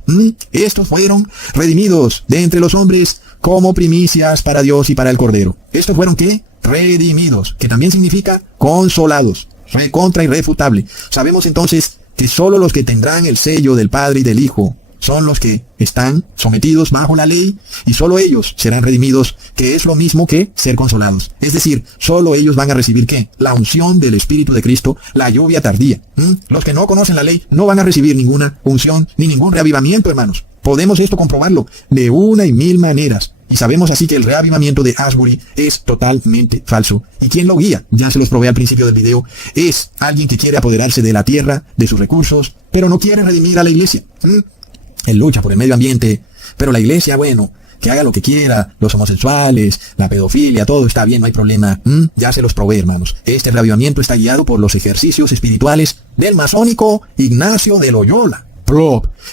Estos fueron redimidos de entre los hombres como primicias para Dios y para el Cordero. ¿Estos fueron qué? Redimidos, que también significa consolados, recontra irrefutable. Sabemos entonces que solo los que tendrán el sello del Padre y del Hijo son los que están sometidos bajo la ley, y solo ellos serán redimidos, que es lo mismo que ser consolados. Es decir, solo ellos van a recibir ¿qué? La unción del Espíritu de Cristo, la lluvia tardía. Los que no conocen la ley no van a recibir ninguna unción ni ningún reavivamiento, hermanos. Podemos esto comprobarlo de una y mil maneras. Y sabemos así que el reavivamiento de Asbury es totalmente falso. ¿Y quién lo guía? Ya se los probé al principio del video. Es alguien que quiere apoderarse de la tierra, de sus recursos, pero no quiere redimir a la iglesia. Él lucha por el medio ambiente, pero la iglesia, bueno, que haga lo que quiera, los homosexuales, la pedofilia, todo está bien, no hay problema. Ya se los probé, hermanos. Este reavivamiento está guiado por los ejercicios espirituales del masónico Ignacio de Loyola,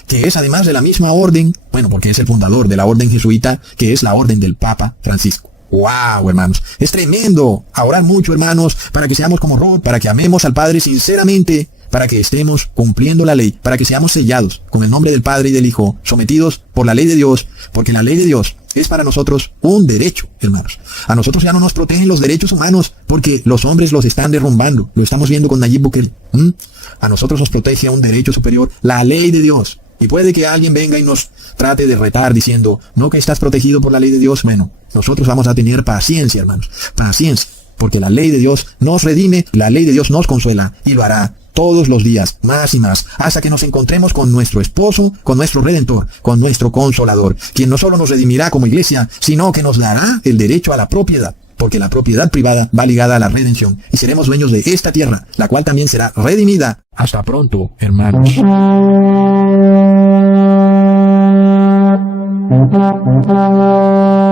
que es además de la misma orden, bueno, porque es el fundador de la orden jesuita, que es la orden del Papa Francisco. ¡Wow, hermanos! Es tremendo. A orar mucho, hermanos, para que seamos como Rod, para que amemos al Padre sinceramente, para que estemos cumpliendo la ley, para que seamos sellados con el nombre del Padre y del Hijo, sometidos por la ley de Dios, porque la ley de Dios es para nosotros un derecho, hermanos. A nosotros ya no nos protegen los derechos humanos, porque los hombres los están derrumbando. Lo estamos viendo con Nayib Bukele. A nosotros nos protege un derecho superior, la ley de Dios. Y puede que alguien venga y nos trate de retar diciendo, no, que estás protegido por la ley de Dios. Bueno, nosotros vamos a tener paciencia, hermanos, paciencia, porque la ley de Dios nos redime, la ley de Dios nos consuela, y lo hará todos los días, más y más, hasta que nos encontremos con nuestro esposo, con nuestro Redentor, con nuestro Consolador, quien no solo nos redimirá como iglesia, sino que nos dará el derecho a la propiedad, porque la propiedad privada va ligada a la redención, y seremos dueños de esta tierra, la cual también será redimida. Hasta pronto, hermanos. Thank you.